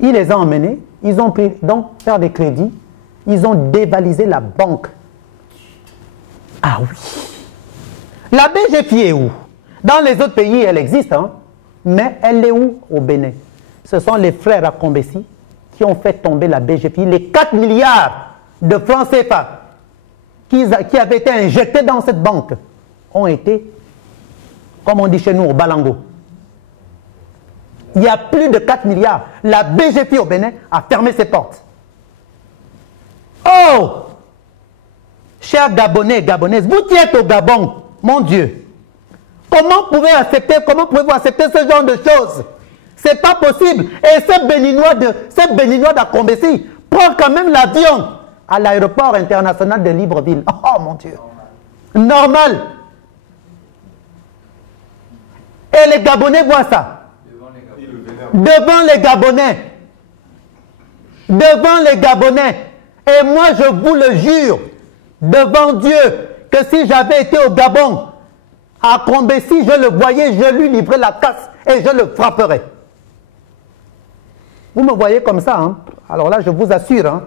il les a emmenés, ils ont pris, donc, faire des crédits, ils ont dévalisé la banque. Ah oui. La BGFI est où? Dans les autres pays, elle existe, hein? Mais elle est où? Au Bénin. Ce sont les frères Akombesi qui ont fait tomber la BGFI. Les 4 milliards de francs CFA qui avaient été injectés dans cette banque ont été, comme on dit chez nous, au Balango. Il y a plus de 4 milliards. La BGFI au Bénin a fermé ses portes. Oh! Chers Gabonais et Gabonaises, vous qui êtes au Gabon, mon Dieu, comment pouvez-vous accepter ce genre de choses? C'est pas possible. Et ce Béninois d'Akombesi prend quand même l'avion à l'aéroport international de Libreville. Oh mon Dieu. Normal. Et les Gabonais voient ça. Devant les Gabonais. Devant les Gabonais. Et moi, je vous le jure, devant Dieu, que si j'avais été au Gabon, à Akombesi, je le voyais, je lui livrais la casse et je le frapperais. Vous me voyez comme ça, hein? Alors là, je vous assure, hein,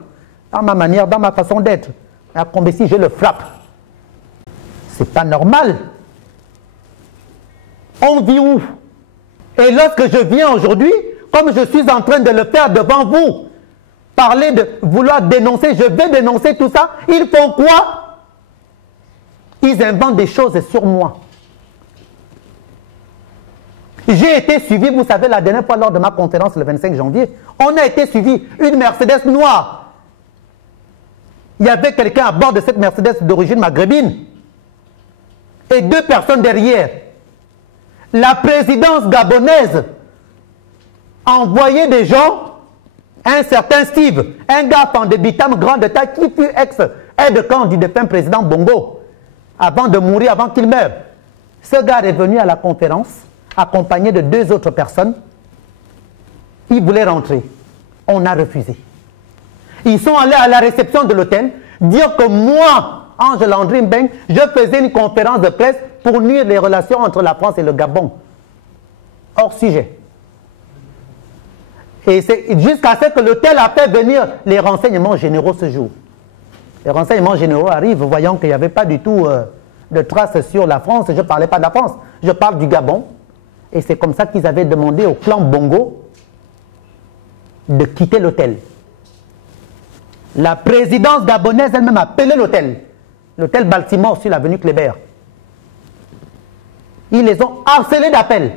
dans ma manière, dans ma façon d'être, à Akombesi, je le frappe. C'est pas normal. On vit où? Et lorsque je viens aujourd'hui, comme je suis en train de le faire devant vous, parler de vouloir dénoncer, je vais dénoncer tout ça, ils font quoi? Ils inventent des choses sur moi. J'ai été suivi, vous savez, la dernière fois lors de ma conférence le 25 janvier, on a été suivi, une Mercedes noire. Il y avait quelqu'un à bord de cette Mercedes d'origine maghrébine et 2 personnes derrière. La présidence gabonaise a envoyé des gens, un certain Steve, un gars en débitam grand de taille qui fut ex-aide-camp du défunt président Bongo, avant de mourir, avant qu'il meure. Ce gars est venu à la conférence, accompagné de 2 autres personnes. Ils voulaient rentrer. On a refusé. Ils sont allés à la réception de l'hôtel dire que moi, Angel André Mbeng, je faisais une conférence de presse pour nuire les relations entre la France et le Gabon. Hors sujet. Et c'est jusqu'à ce que l'hôtel a fait venir les renseignements généraux ce jour. Les renseignements généraux arrivent, voyant qu'il n'y avait pas du tout de traces sur la France. Je ne parlais pas de la France, je parle du Gabon. Et c'est comme ça qu'ils avaient demandé au clan Bongo de quitter l'hôtel. La présidence gabonaise elle-même a appelé l'hôtel. L'hôtel Baltimore sur l'avenue Kléber. Ils les ont harcelés d'appels.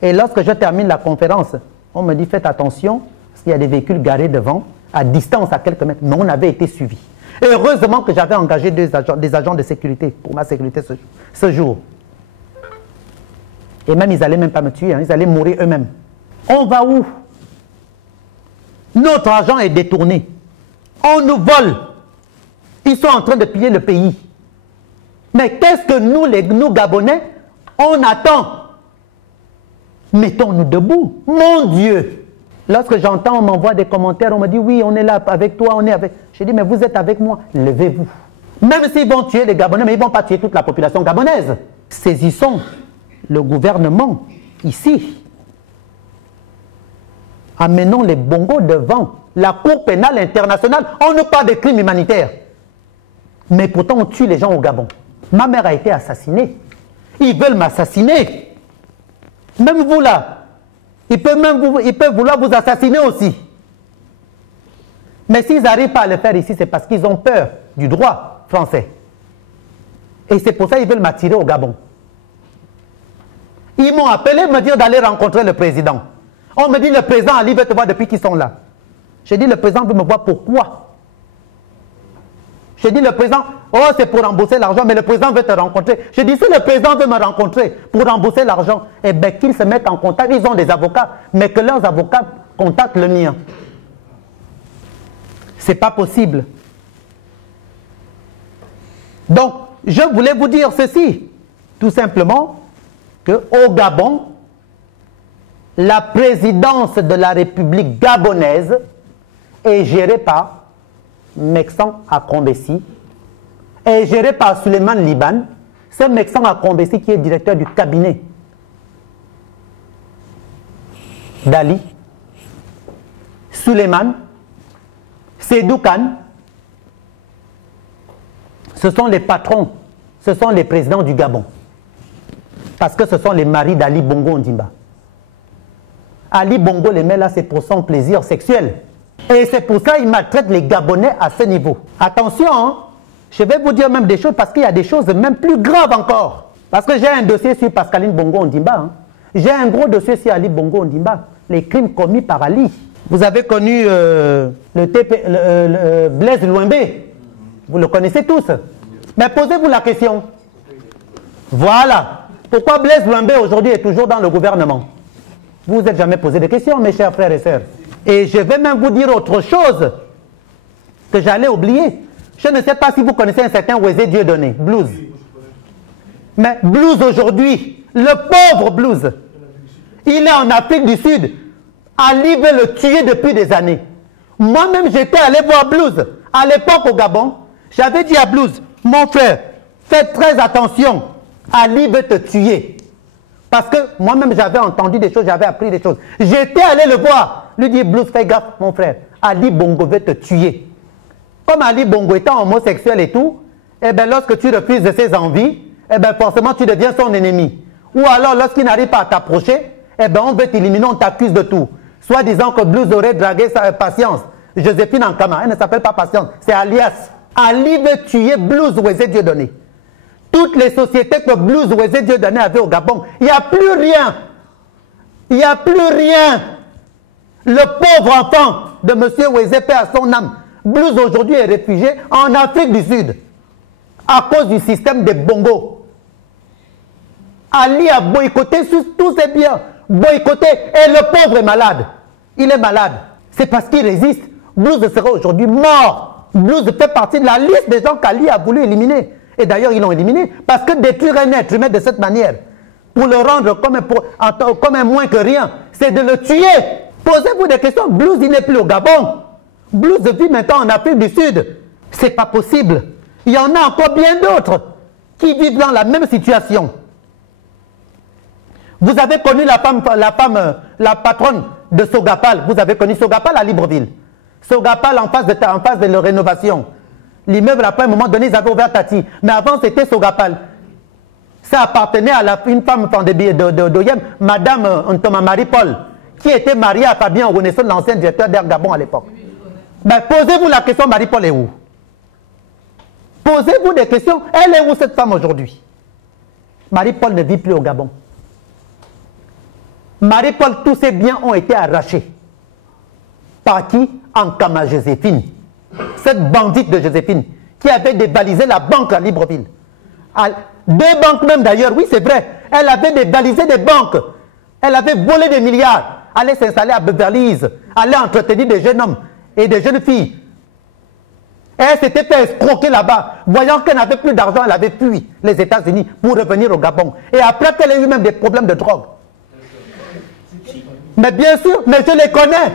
Et lorsque je termine la conférence, on me dit faites attention, parce qu'il y a des véhicules garés devant, à distance, à quelques mètres. Mais on avait été suivis. Et heureusement que j'avais engagé des agents de sécurité pour ma sécurité ce jour. Et même, ils n'allaient même pas me tuer, hein, ils allaient mourir eux-mêmes. On va où? Notre argent est détourné. On nous vole. Ils sont en train de piller le pays. Mais qu'est-ce que nous Gabonais, on attend? Mettons-nous debout. Mon Dieu! Lorsque j'entends, on m'envoie des commentaires, on me dit oui, on est là avec toi, on est avec... Je dis mais vous êtes avec moi, levez-vous. Même s'ils vont tuer les Gabonais, mais ils ne vont pas tuer toute la population gabonaise. Saisissons le gouvernement ici. Amenons les Bongos devant la Cour pénale internationale. On nous parle des crimes humanitaires. Mais pourtant, on tue les gens au Gabon. Ma mère a été assassinée. Ils veulent m'assassiner. Même vous là, ils peuvent vouloir vous assassiner aussi. Mais s'ils n'arrivent pas à le faire ici, c'est parce qu'ils ont peur du droit français. Et c'est pour ça qu'ils veulent m'attirer au Gabon. Ils m'ont appelé me dire d'aller rencontrer le président. On me dit le président Ali veut te voir depuis qu'ils sont là. J'ai dit le président veut me voir pourquoi? J'ai dit le président Oh, c'est pour rembourser l'argent, mais le président veut te rencontrer. Je dis, si le président veut me rencontrer pour rembourser l'argent, eh bien, qu'ils se mettent en contact. Ils ont des avocats, mais que leurs avocats contactent le mien. Ce n'est pas possible. Donc, je voulais vous dire ceci, tout simplement, qu'au Gabon, la présidence de la République gabonaise est gérée par Meksan Akombessi, est gérée par Suleiman Liban. C'est Meksan Akombessi qui est directeur du cabinet d'Ali, Suleiman, Seydou Khan. Ce sont les patrons, ce sont les présidents du Gabon. Parce que ce sont les maris d'Ali Bongo Ondimba. Ali Bongo les met là, c'est pour son plaisir sexuel. Et c'est pour ça qu'il maltraite les Gabonais à ce niveau. Attention, hein, je vais vous dire même des choses parce qu'il y a des choses même plus graves encore. Parce que j'ai un dossier sur Pascaline Bongo Ondimba. Hein. J'ai un gros dossier sur Ali Bongo Ondimba. Les crimes commis par Ali. Vous avez connu Blaise Louembe. Vous le connaissez tous. Mais posez-vous la question. Voilà. Pourquoi Blaise Louembe aujourd'hui est toujours dans le gouvernement? Vous vous êtes jamais posé de questions, mes chers frères et sœurs. Et je vais même vous dire autre chose que j'allais oublier. Je ne sais pas si vous connaissez un certain Wezé Dieudonné, Blues. Mais Blues aujourd'hui, le pauvre Blues, il est en Afrique du Sud. Ali veut le tuer depuis des années. Moi-même, j'étais allé voir Blues. À l'époque au Gabon, j'avais dit à Blues, mon frère, fais très attention. Ali veut te tuer. Parce que moi-même, j'avais entendu des choses, j'avais appris des choses. J'étais allé le voir. Lui dit, Blues, fais gaffe, mon frère. Ali Bongo veut te tuer. Comme Ali Bongo étant homosexuel et tout, eh bien, lorsque tu refuses de ses envies, eh bien, forcément, tu deviens son ennemi. Ou alors, lorsqu'il n'arrive pas à t'approcher, eh bien, on veut t'éliminer, on t'accuse de tout. Soit disant que Blues aurait dragué sa Patience. Joséphine Ankama, elle ne s'appelle pas Patience, c'est alias. Ali veut tuer Blues Wezé Dieudonné. Toutes les sociétés que Blues Wezé Dieudonné avait au Gabon, il n'y a plus rien. Il n'y a plus rien. Le pauvre enfant de M. Wezé paix à son âme. Blues aujourd'hui est réfugié en Afrique du Sud à cause du système des bongos. Ali a boycotté tous ses biens. Boycotté. Et le pauvre est malade. Il est malade. C'est parce qu'il résiste. Blues serait aujourd'hui mort. Blues fait partie de la liste des gens qu'Ali a voulu éliminer. Et d'ailleurs, ils l'ont éliminé. Parce que détruire un être humain de cette manière, pour le rendre comme un moins que rien, c'est de le tuer. Posez-vous des questions. Blues, il n'est plus au Gabon. Blues vit maintenant en Afrique du Sud. C'est pas possible. Il y en a encore bien d'autres qui vivent dans la même situation. Vous avez connu la patronne de Sogapal. Vous avez connu Sogapal à Libreville. Sogapal en face de la rénovation. L'immeuble, après un moment donné, ils avaient ouvert Tati. Mais avant, c'était Sogapal. Ça appartenait à une femme d'Oyem, Madame Ntoma Marie-Paul, qui était mariée à Fabien Renaissance, l'ancien directeur d'Air Gabon à l'époque. Ben, posez-vous la question, Marie-Paul est où? Posez-vous des questions. Elle est où cette femme aujourd'hui? Marie-Paul ne vit plus au Gabon. Marie-Paul, tous ses biens ont été arrachés. Par qui? Ankama Joséphine. Cette bandite de Joséphine qui avait dévalisé la banque à Libreville. Deux banques même d'ailleurs, oui c'est vrai. Elle avait dévalisé des banques. Elle avait volé des milliards. Allait s'installer à Beverly Hills. Allait entretenir des jeunes hommes et des jeunes filles. Et elle s'était fait escroquer là-bas. Voyant qu'elle n'avait plus d'argent, elle avait fui les États-Unis pour revenir au Gabon. Et après qu'elle ait eu même des problèmes de drogue. Mais bien sûr, mais je les connais.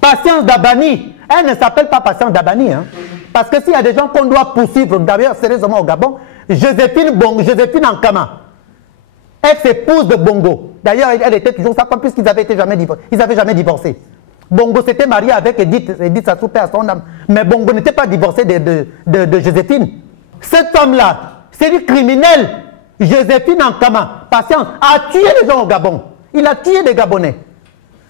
Patience Dabani, elle ne s'appelle pas Patience Dabani. Hein, parce que s'il y a des gens qu'on doit poursuivre, d'ailleurs sérieusement au Gabon, Joséphine Ankama, ex-épouse de Bongo. D'ailleurs, elle était toujours sa femme puisqu'ils n'avaient jamais divorcé. Bongo s'était marié avec Edith Sassou paix à son âme. Mais Bongo n'était pas divorcé de Joséphine. Cette femme-là, c'est une criminelle. Joséphine Ankama, Patience, a tué les gens au Gabon. Il a tué des Gabonais.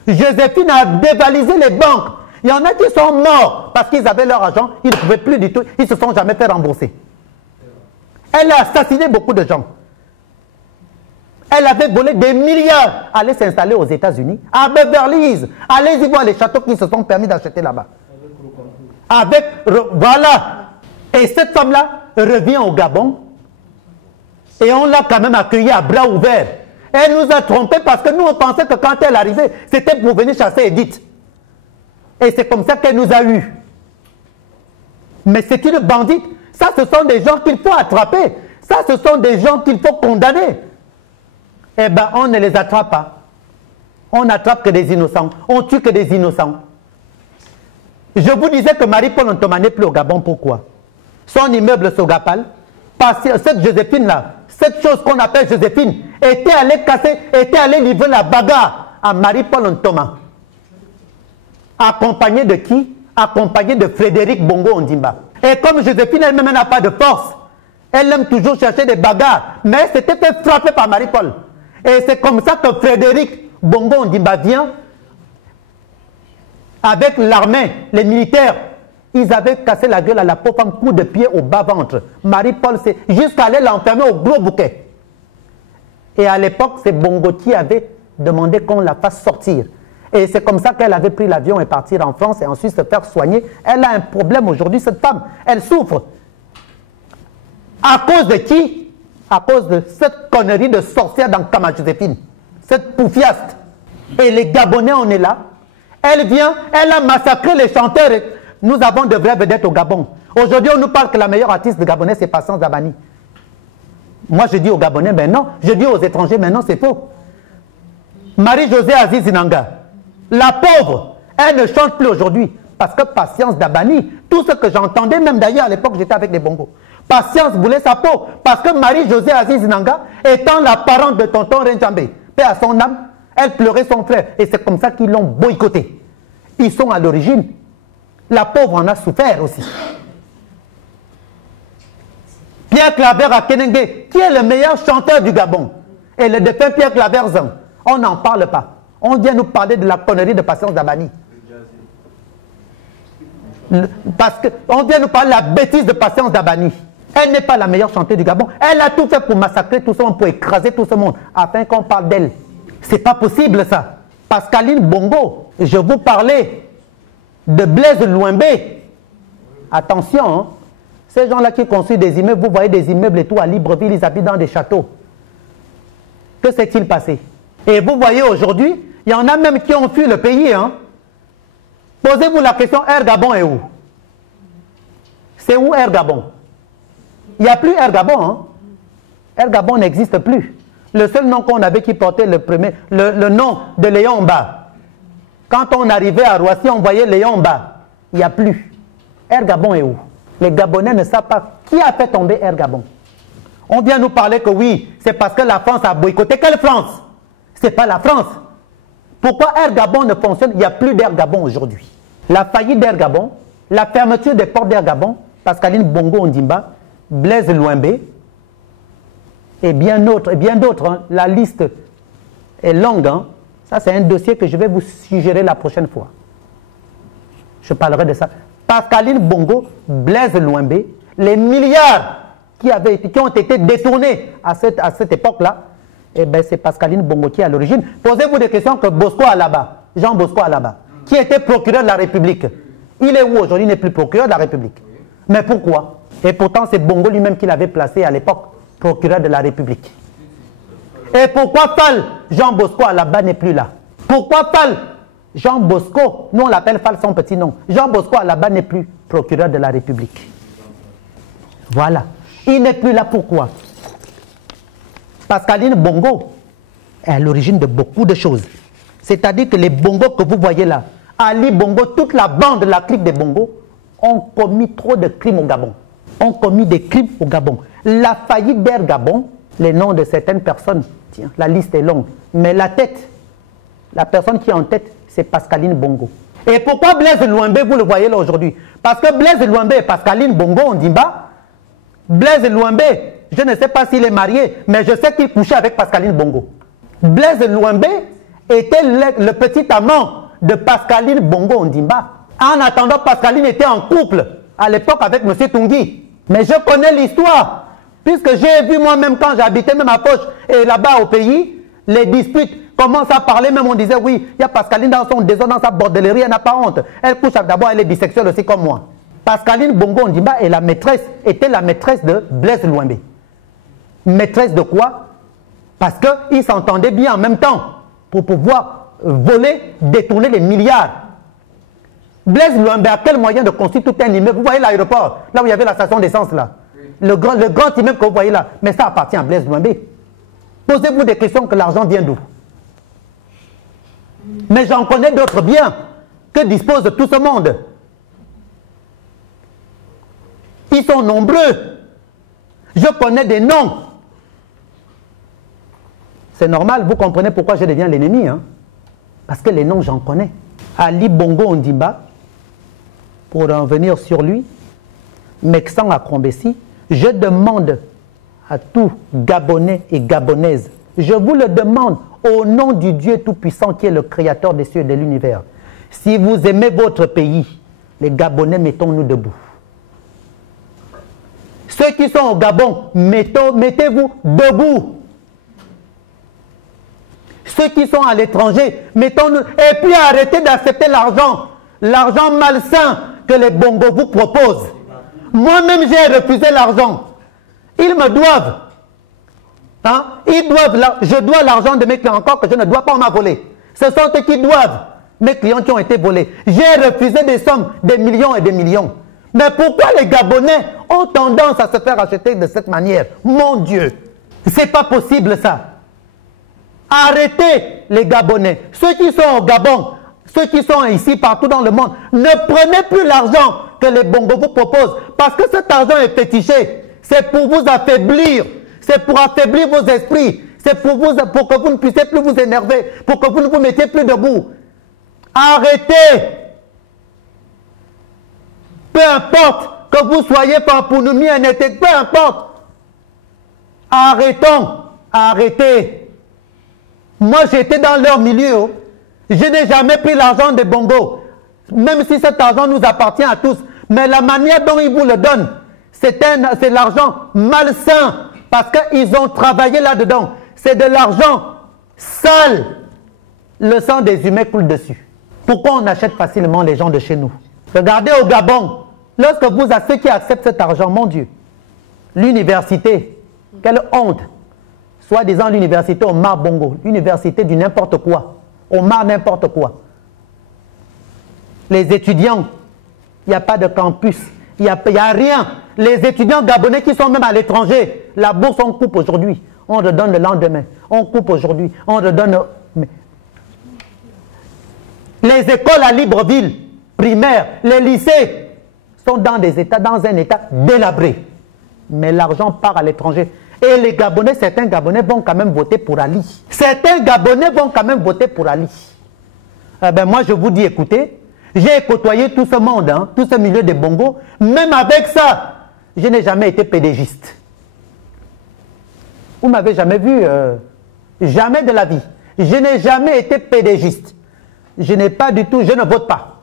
Joséphine a dévalisé les banques. Il y en a qui sont morts parce qu'ils avaient leur argent, ils ne pouvaient plus du tout, ils ne se sont jamais fait rembourser. Elle a assassiné beaucoup de gens. Elle avait volé des milliards. Allez s'installer aux États-Unis, à Beverly Hills. Allez-y voir les châteaux qu'ils se sont permis d'acheter là-bas. Voilà. Et cette femme-là revient au Gabon et on l'a quand même accueillie à bras ouverts. Elle nous a trompés parce que nous on pensait que quand elle arrivait, c'était pour venir chasser Edith. Et c'est comme ça qu'elle nous a eus. Mais c'est une bandite. Ça, ce sont des gens qu'il faut attraper. Ça, ce sont des gens qu'il faut condamner. Eh bien, on ne les attrape pas. On n'attrape que des innocents. On tue que des innocents. Je vous disais que Marie-Paul Ntoma n'est plus au Gabon. Pourquoi? Son immeuble Sogapal, cette Joséphine-là, cette chose qu'on appelle Joséphine, était allée casser, était allée livrer la bagarre à Marie-Paul Ntoma. Accompagnée de qui? Accompagnée de Frédéric Bongo Ondimba. Et comme Joséphine elle-même n'a pas de force, elle aime toujours chercher des bagarres, mais elle s'était fait frapper par Marie-Paul. Et c'est comme ça que Frédéric Bongo Ondimba vient avec l'armée, les militaires. Ils avaient cassé la gueule à la pauvre femme, coup de pied au bas-ventre. Marie-Paul, c'est jusqu'à aller l'enfermer au gros bouquet. Et à l'époque, c'est Bongo qui avait demandé qu'on la fasse sortir. Et c'est comme ça qu'elle avait pris l'avion et partir en France et ensuite se faire soigner. Elle a un problème aujourd'hui, cette femme. Elle souffre. À cause de qui? À cause de cette connerie de sorcière dans Kama Joséphine. Cette poufiaste. Et les Gabonais, on est là. Elle vient, elle a massacré les chanteurs. Nous avons de vraies vedettes au Gabon. Aujourd'hui, on nous parle que la meilleure artiste de Gabonais, c'est Patience Dabani. Moi, je dis aux Gabonais, mais non. Je dis aux étrangers, mais non, c'est faux. Marie-Josée Aziz Inanga, la pauvre, elle ne chante plus aujourd'hui. Parce que Patience Dabani, tout ce que j'entendais, même d'ailleurs à l'époque, j'étais avec les bongos. Patience voulait sa peau. Parce que Marie-Josée Aziz Inanga, étant la parente de tonton Renjambé, paix à son âme, elle pleurait son frère. Et c'est comme ça qu'ils l'ont boycotté. Ils sont à l'origine. La pauvre en a souffert aussi. Pierre Claver à Kenengue, qui est le meilleur chanteur du Gabon. Et le défunt Pierre Claverzan, on n'en parle pas. On vient nous parler de la connerie de Patience Dabani. Parce qu'on vient nous parler de la bêtise de Patience Dabani. Elle n'est pas la meilleure chanteuse du Gabon. Elle a tout fait pour massacrer tout ce monde, pour écraser tout ce monde, afin qu'on parle d'elle. C'est pas possible ça. Pascaline Bongo, je vous parlais de Blaise Louimbé. Attention, hein. Ces gens-là qui construisent des immeubles, vous voyez des immeubles et tout à Libreville, ils habitent dans des châteaux. Que s'est-il passé? Et vous voyez aujourd'hui, il y en a même qui ont fui le pays. Hein. Posez-vous la question, Air Gabon est où? C'est où Air Gabon? Il n'y a plus Air Gabon. Hein. Air Gabon n'existe plus. Le seul nom qu'on avait qui portait le nom de Léon Mba. Quand on arrivait à Roissy, on voyait Léon Mba. Il n'y a plus. Air Gabon est où? Les Gabonais ne savent pas qui a fait tomber Air Gabon. On vient nous parler que oui, c'est parce que la France a boycotté. Quelle France? Ce n'est pas la France. Pourquoi Air Gabon ne fonctionne? Il n'y a plus d'Air Gabon aujourd'hui. La faillite d'Air Gabon, la fermeture des ports d'Air Gabon, Pascaline Bongo Ondimba, Blaise Louimbé, et bien d'autres. Hein. La liste est longue. Hein. Ça, c'est un dossier que je vais vous suggérer la prochaine fois. Je parlerai de ça. Pascaline Bongo, Blaise Louimbé, les milliards qui ont été détournés à cette époque-là, eh ben, c'est Pascaline Bongo qui est à l'origine. Posez-vous des questions que Bosco Alaba, Jean Bosco Alaba, qui était procureur de la République. Il est où aujourd'hui? Il n'est plus procureur de la République. Mais pourquoi? Et pourtant, c'est Bongo lui-même qui l'avait placé à l'époque procureur de la République. Et pourquoi Fall, Jean Bosco Alaba n'est plus là? Pourquoi Fall, Jean Bosco, nous on l'appelle Fall son petit nom, Jean Bosco Alaba n'est plus procureur de la République? Voilà. Il n'est plus là, pourquoi? Pascaline Bongo est à l'origine de beaucoup de choses. C'est-à-dire que les Bongos que vous voyez là, Ali Bongo, toute la bande de la clique des Bongos, ont commis trop de crimes au Gabon. Ont commis des crimes au Gabon. La faillite d'Air Gabon, les noms de certaines personnes, tiens, la liste est longue, mais la tête, la personne qui est en tête, c'est Pascaline Bongo. Et pourquoi Blaise Louimbé, vous le voyez là aujourd'hui? Parce que Blaise Louimbé et Pascaline Bongo Ondimba, Blaise Louimbé, je ne sais pas s'il est marié, mais je sais qu'il couchait avec Pascaline Bongo. Blaise Louimbé était le petit amant de Pascaline Bongo Ondimba. En attendant, Pascaline était en couple à l'époque avec M. Tungui. Mais je connais l'histoire, puisque j'ai vu moi-même quand j'habitais même à Poche et là-bas au pays, les disputes commencent à parler, même on disait oui, il y a Pascaline dans son désordre, dans sa bordellerie, elle n'a pas honte. Elle couche d'abord, elle est bisexuelle aussi comme moi. Pascaline Bongo Ondimba était la maîtresse de Blaise Louembé. Maîtresse de quoi? Parce qu'ils s'entendaient bien en même temps pour pouvoir voler, détourner les milliards. Blaise Louembé a quel moyen de construire tout un immeuble? Vous voyez l'aéroport, là où il y avait la station d'essence là. Le grand immeuble que vous voyez là, mais ça appartient à Blaise Louembé. Posez-vous des questions que l'argent vient d'où? Mais j'en connais d'autres biens que dispose de tout ce monde. Ils sont nombreux. Je connais des noms. C'est normal, vous comprenez pourquoi je deviens l'ennemi. Hein? Parce que les noms, j'en connais. Ali Bongo Ondimba, pour en venir sur lui, Meksan Akombesi, je demande à tous Gabonais et Gabonaises, je vous le demande au nom du Dieu Tout-Puissant qui est le créateur des cieux et de l'univers. Si vous aimez votre pays, les Gabonais, mettons-nous debout. Ceux qui sont au Gabon, mettez-vous debout. Ceux qui sont à l'étranger, mettons-nous... Et puis arrêtez d'accepter l'argent malsain que les bongos vous proposent. Moi-même, j'ai refusé l'argent. Ils me doivent. Hein? Ils doivent, je dois l'argent de mes clients encore que je ne dois pas m'en voler. Ce sont eux qui doivent. Mes clients qui ont été volés. J'ai refusé des sommes, des millions et des millions. Mais pourquoi les Gabonais ont tendance à se faire acheter de cette manière? Mon Dieu, c'est pas possible ça. Arrêtez les Gabonais. Ceux qui sont au Gabon, ceux qui sont ici partout dans le monde, ne prenez plus l'argent que les bongos vous proposent. Parce que cet argent est fétiché. C'est pour vous affaiblir. C'est pour affaiblir vos esprits. C'est pour que vous ne puissiez plus vous énerver. Pour que vous ne vous mettiez plus debout. Arrêtez. Peu importe que vous soyez Pampounoumi, peu importe. Arrêtons. Arrêtez. Moi, j'étais dans leur milieu. Je n'ai jamais pris l'argent des bongos. Même si cet argent nous appartient à tous. Mais la manière dont ils vous le donnent, c'est l'argent malsain. Parce qu'ils ont travaillé là-dedans. C'est de l'argent sale. Le sang des humains coule dessus. Pourquoi on achète facilement les gens de chez nous? Regardez au Gabon. Lorsque vous avez ceux qui acceptent cet argent, mon Dieu, l'université, quelle honte. Soi-disant l'université Omar Bongo, l'université du n'importe quoi. Omar n'importe quoi. Les étudiants, il n'y a pas de campus, il n'y a rien. Les étudiants gabonais qui sont même à l'étranger, la bourse on coupe aujourd'hui, on redonne le lendemain. On coupe aujourd'hui, on redonne... Les écoles à Libreville, primaires, les lycées sont dans un état délabré. Mais l'argent part à l'étranger. Et les Gabonais, certains Gabonais vont quand même voter pour Ali. Certains Gabonais vont quand même voter pour Ali. Moi, je vous dis, écoutez, j'ai côtoyé tout ce monde, hein, tout ce milieu des bongos. Même avec ça, je n'ai jamais été pédégiste. Vous m'avez jamais vu, jamais de la vie. Je n'ai jamais été pédégiste. Je n'ai pas du tout, je ne vote pas.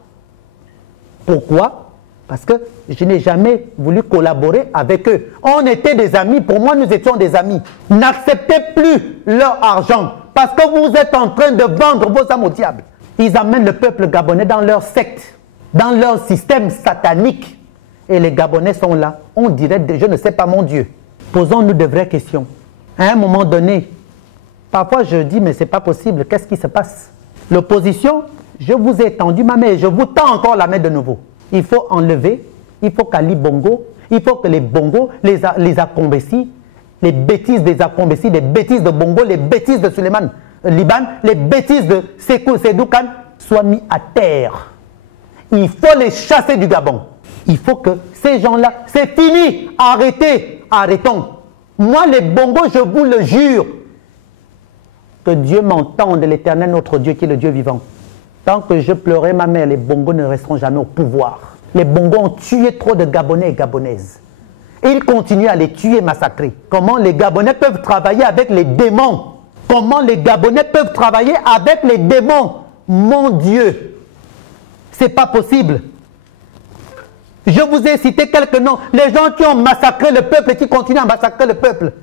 Pourquoi? Parce que je n'ai jamais voulu collaborer avec eux. On était des amis. Pour moi, nous étions des amis. N'acceptez plus leur argent. Parce que vous êtes en train de vendre vos âmes au diable. Ils amènent le peuple gabonais dans leur secte, dans leur système satanique. Et les Gabonais sont là. On dirait, je ne sais pas, mon Dieu. Posons-nous de vraies questions. À un moment donné, parfois je dis, mais ce n'est pas possible. Qu'est-ce qui se passe? L'opposition, je vous ai tendu ma main et je vous tends encore la main de nouveau. Il faut enlever, il faut qu'Ali Bongo, il faut que les Bongos, les Akombesi, les bêtises des Akombesi, les bêtises de Bongo, les bêtises de Suleiman Liban, les bêtises de Sekou Sedoukan soient mis à terre. Il faut les chasser du Gabon. Il faut que ces gens-là, c'est fini, arrêtez, arrêtons. Moi les Bongos, je vous le jure, que Dieu m'entende, l'Éternel notre Dieu qui est le Dieu vivant. Tant que je pleurais ma mère, les Bongos ne resteront jamais au pouvoir. Les Bongos ont tué trop de Gabonais et Gabonaises. Et ils continuent à les tuer, massacrer. Comment les Gabonais peuvent travailler avec les démons? Comment les Gabonais peuvent travailler avec les démons? Mon Dieu, c'est pas possible. Je vous ai cité quelques noms. Les gens qui ont massacré le peuple et qui continuent à massacrer le peuple.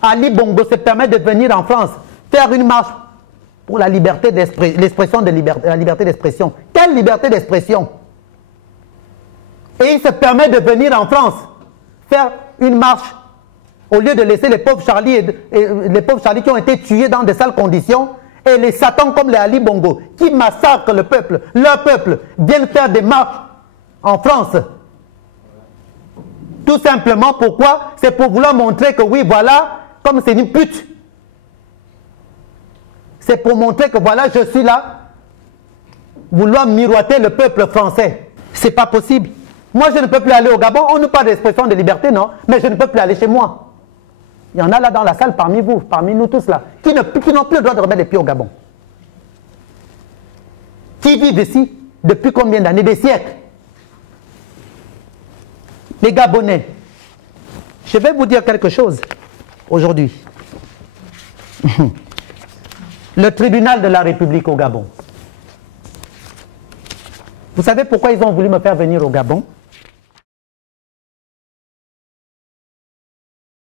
Ali Bongo se permet de venir en France, faire une marche pour la liberté d'expression, la liberté d'expression. Quelle liberté d'expression? Et il se permet de venir en France faire une marche au lieu de laisser les pauvres Charlie, les pauvres Charlie qui ont été tués dans de sales conditions, et les satans comme les Ali Bongo qui massacrent le peuple, leur peuple, viennent faire des marches en France. Tout simplement, pourquoi? C'est pour vouloir montrer que oui, voilà, comme c'est une pute. C'est pour montrer que voilà, je suis là, vouloir miroiter le peuple français. C'est pas possible. Moi, je ne peux plus aller au Gabon. On nous parle d'expression de liberté, non? Mais je ne peux plus aller chez moi. Il y en a là dans la salle parmi vous, parmi nous tous là, qui n'ont plus le droit de remettre les pieds au Gabon. Qui vivent ici depuis combien d'années? Des siècles. Les Gabonais. Je vais vous dire quelque chose aujourd'hui. Le tribunal de la République au Gabon. Vous savez pourquoi ils ont voulu me faire venir au Gabon?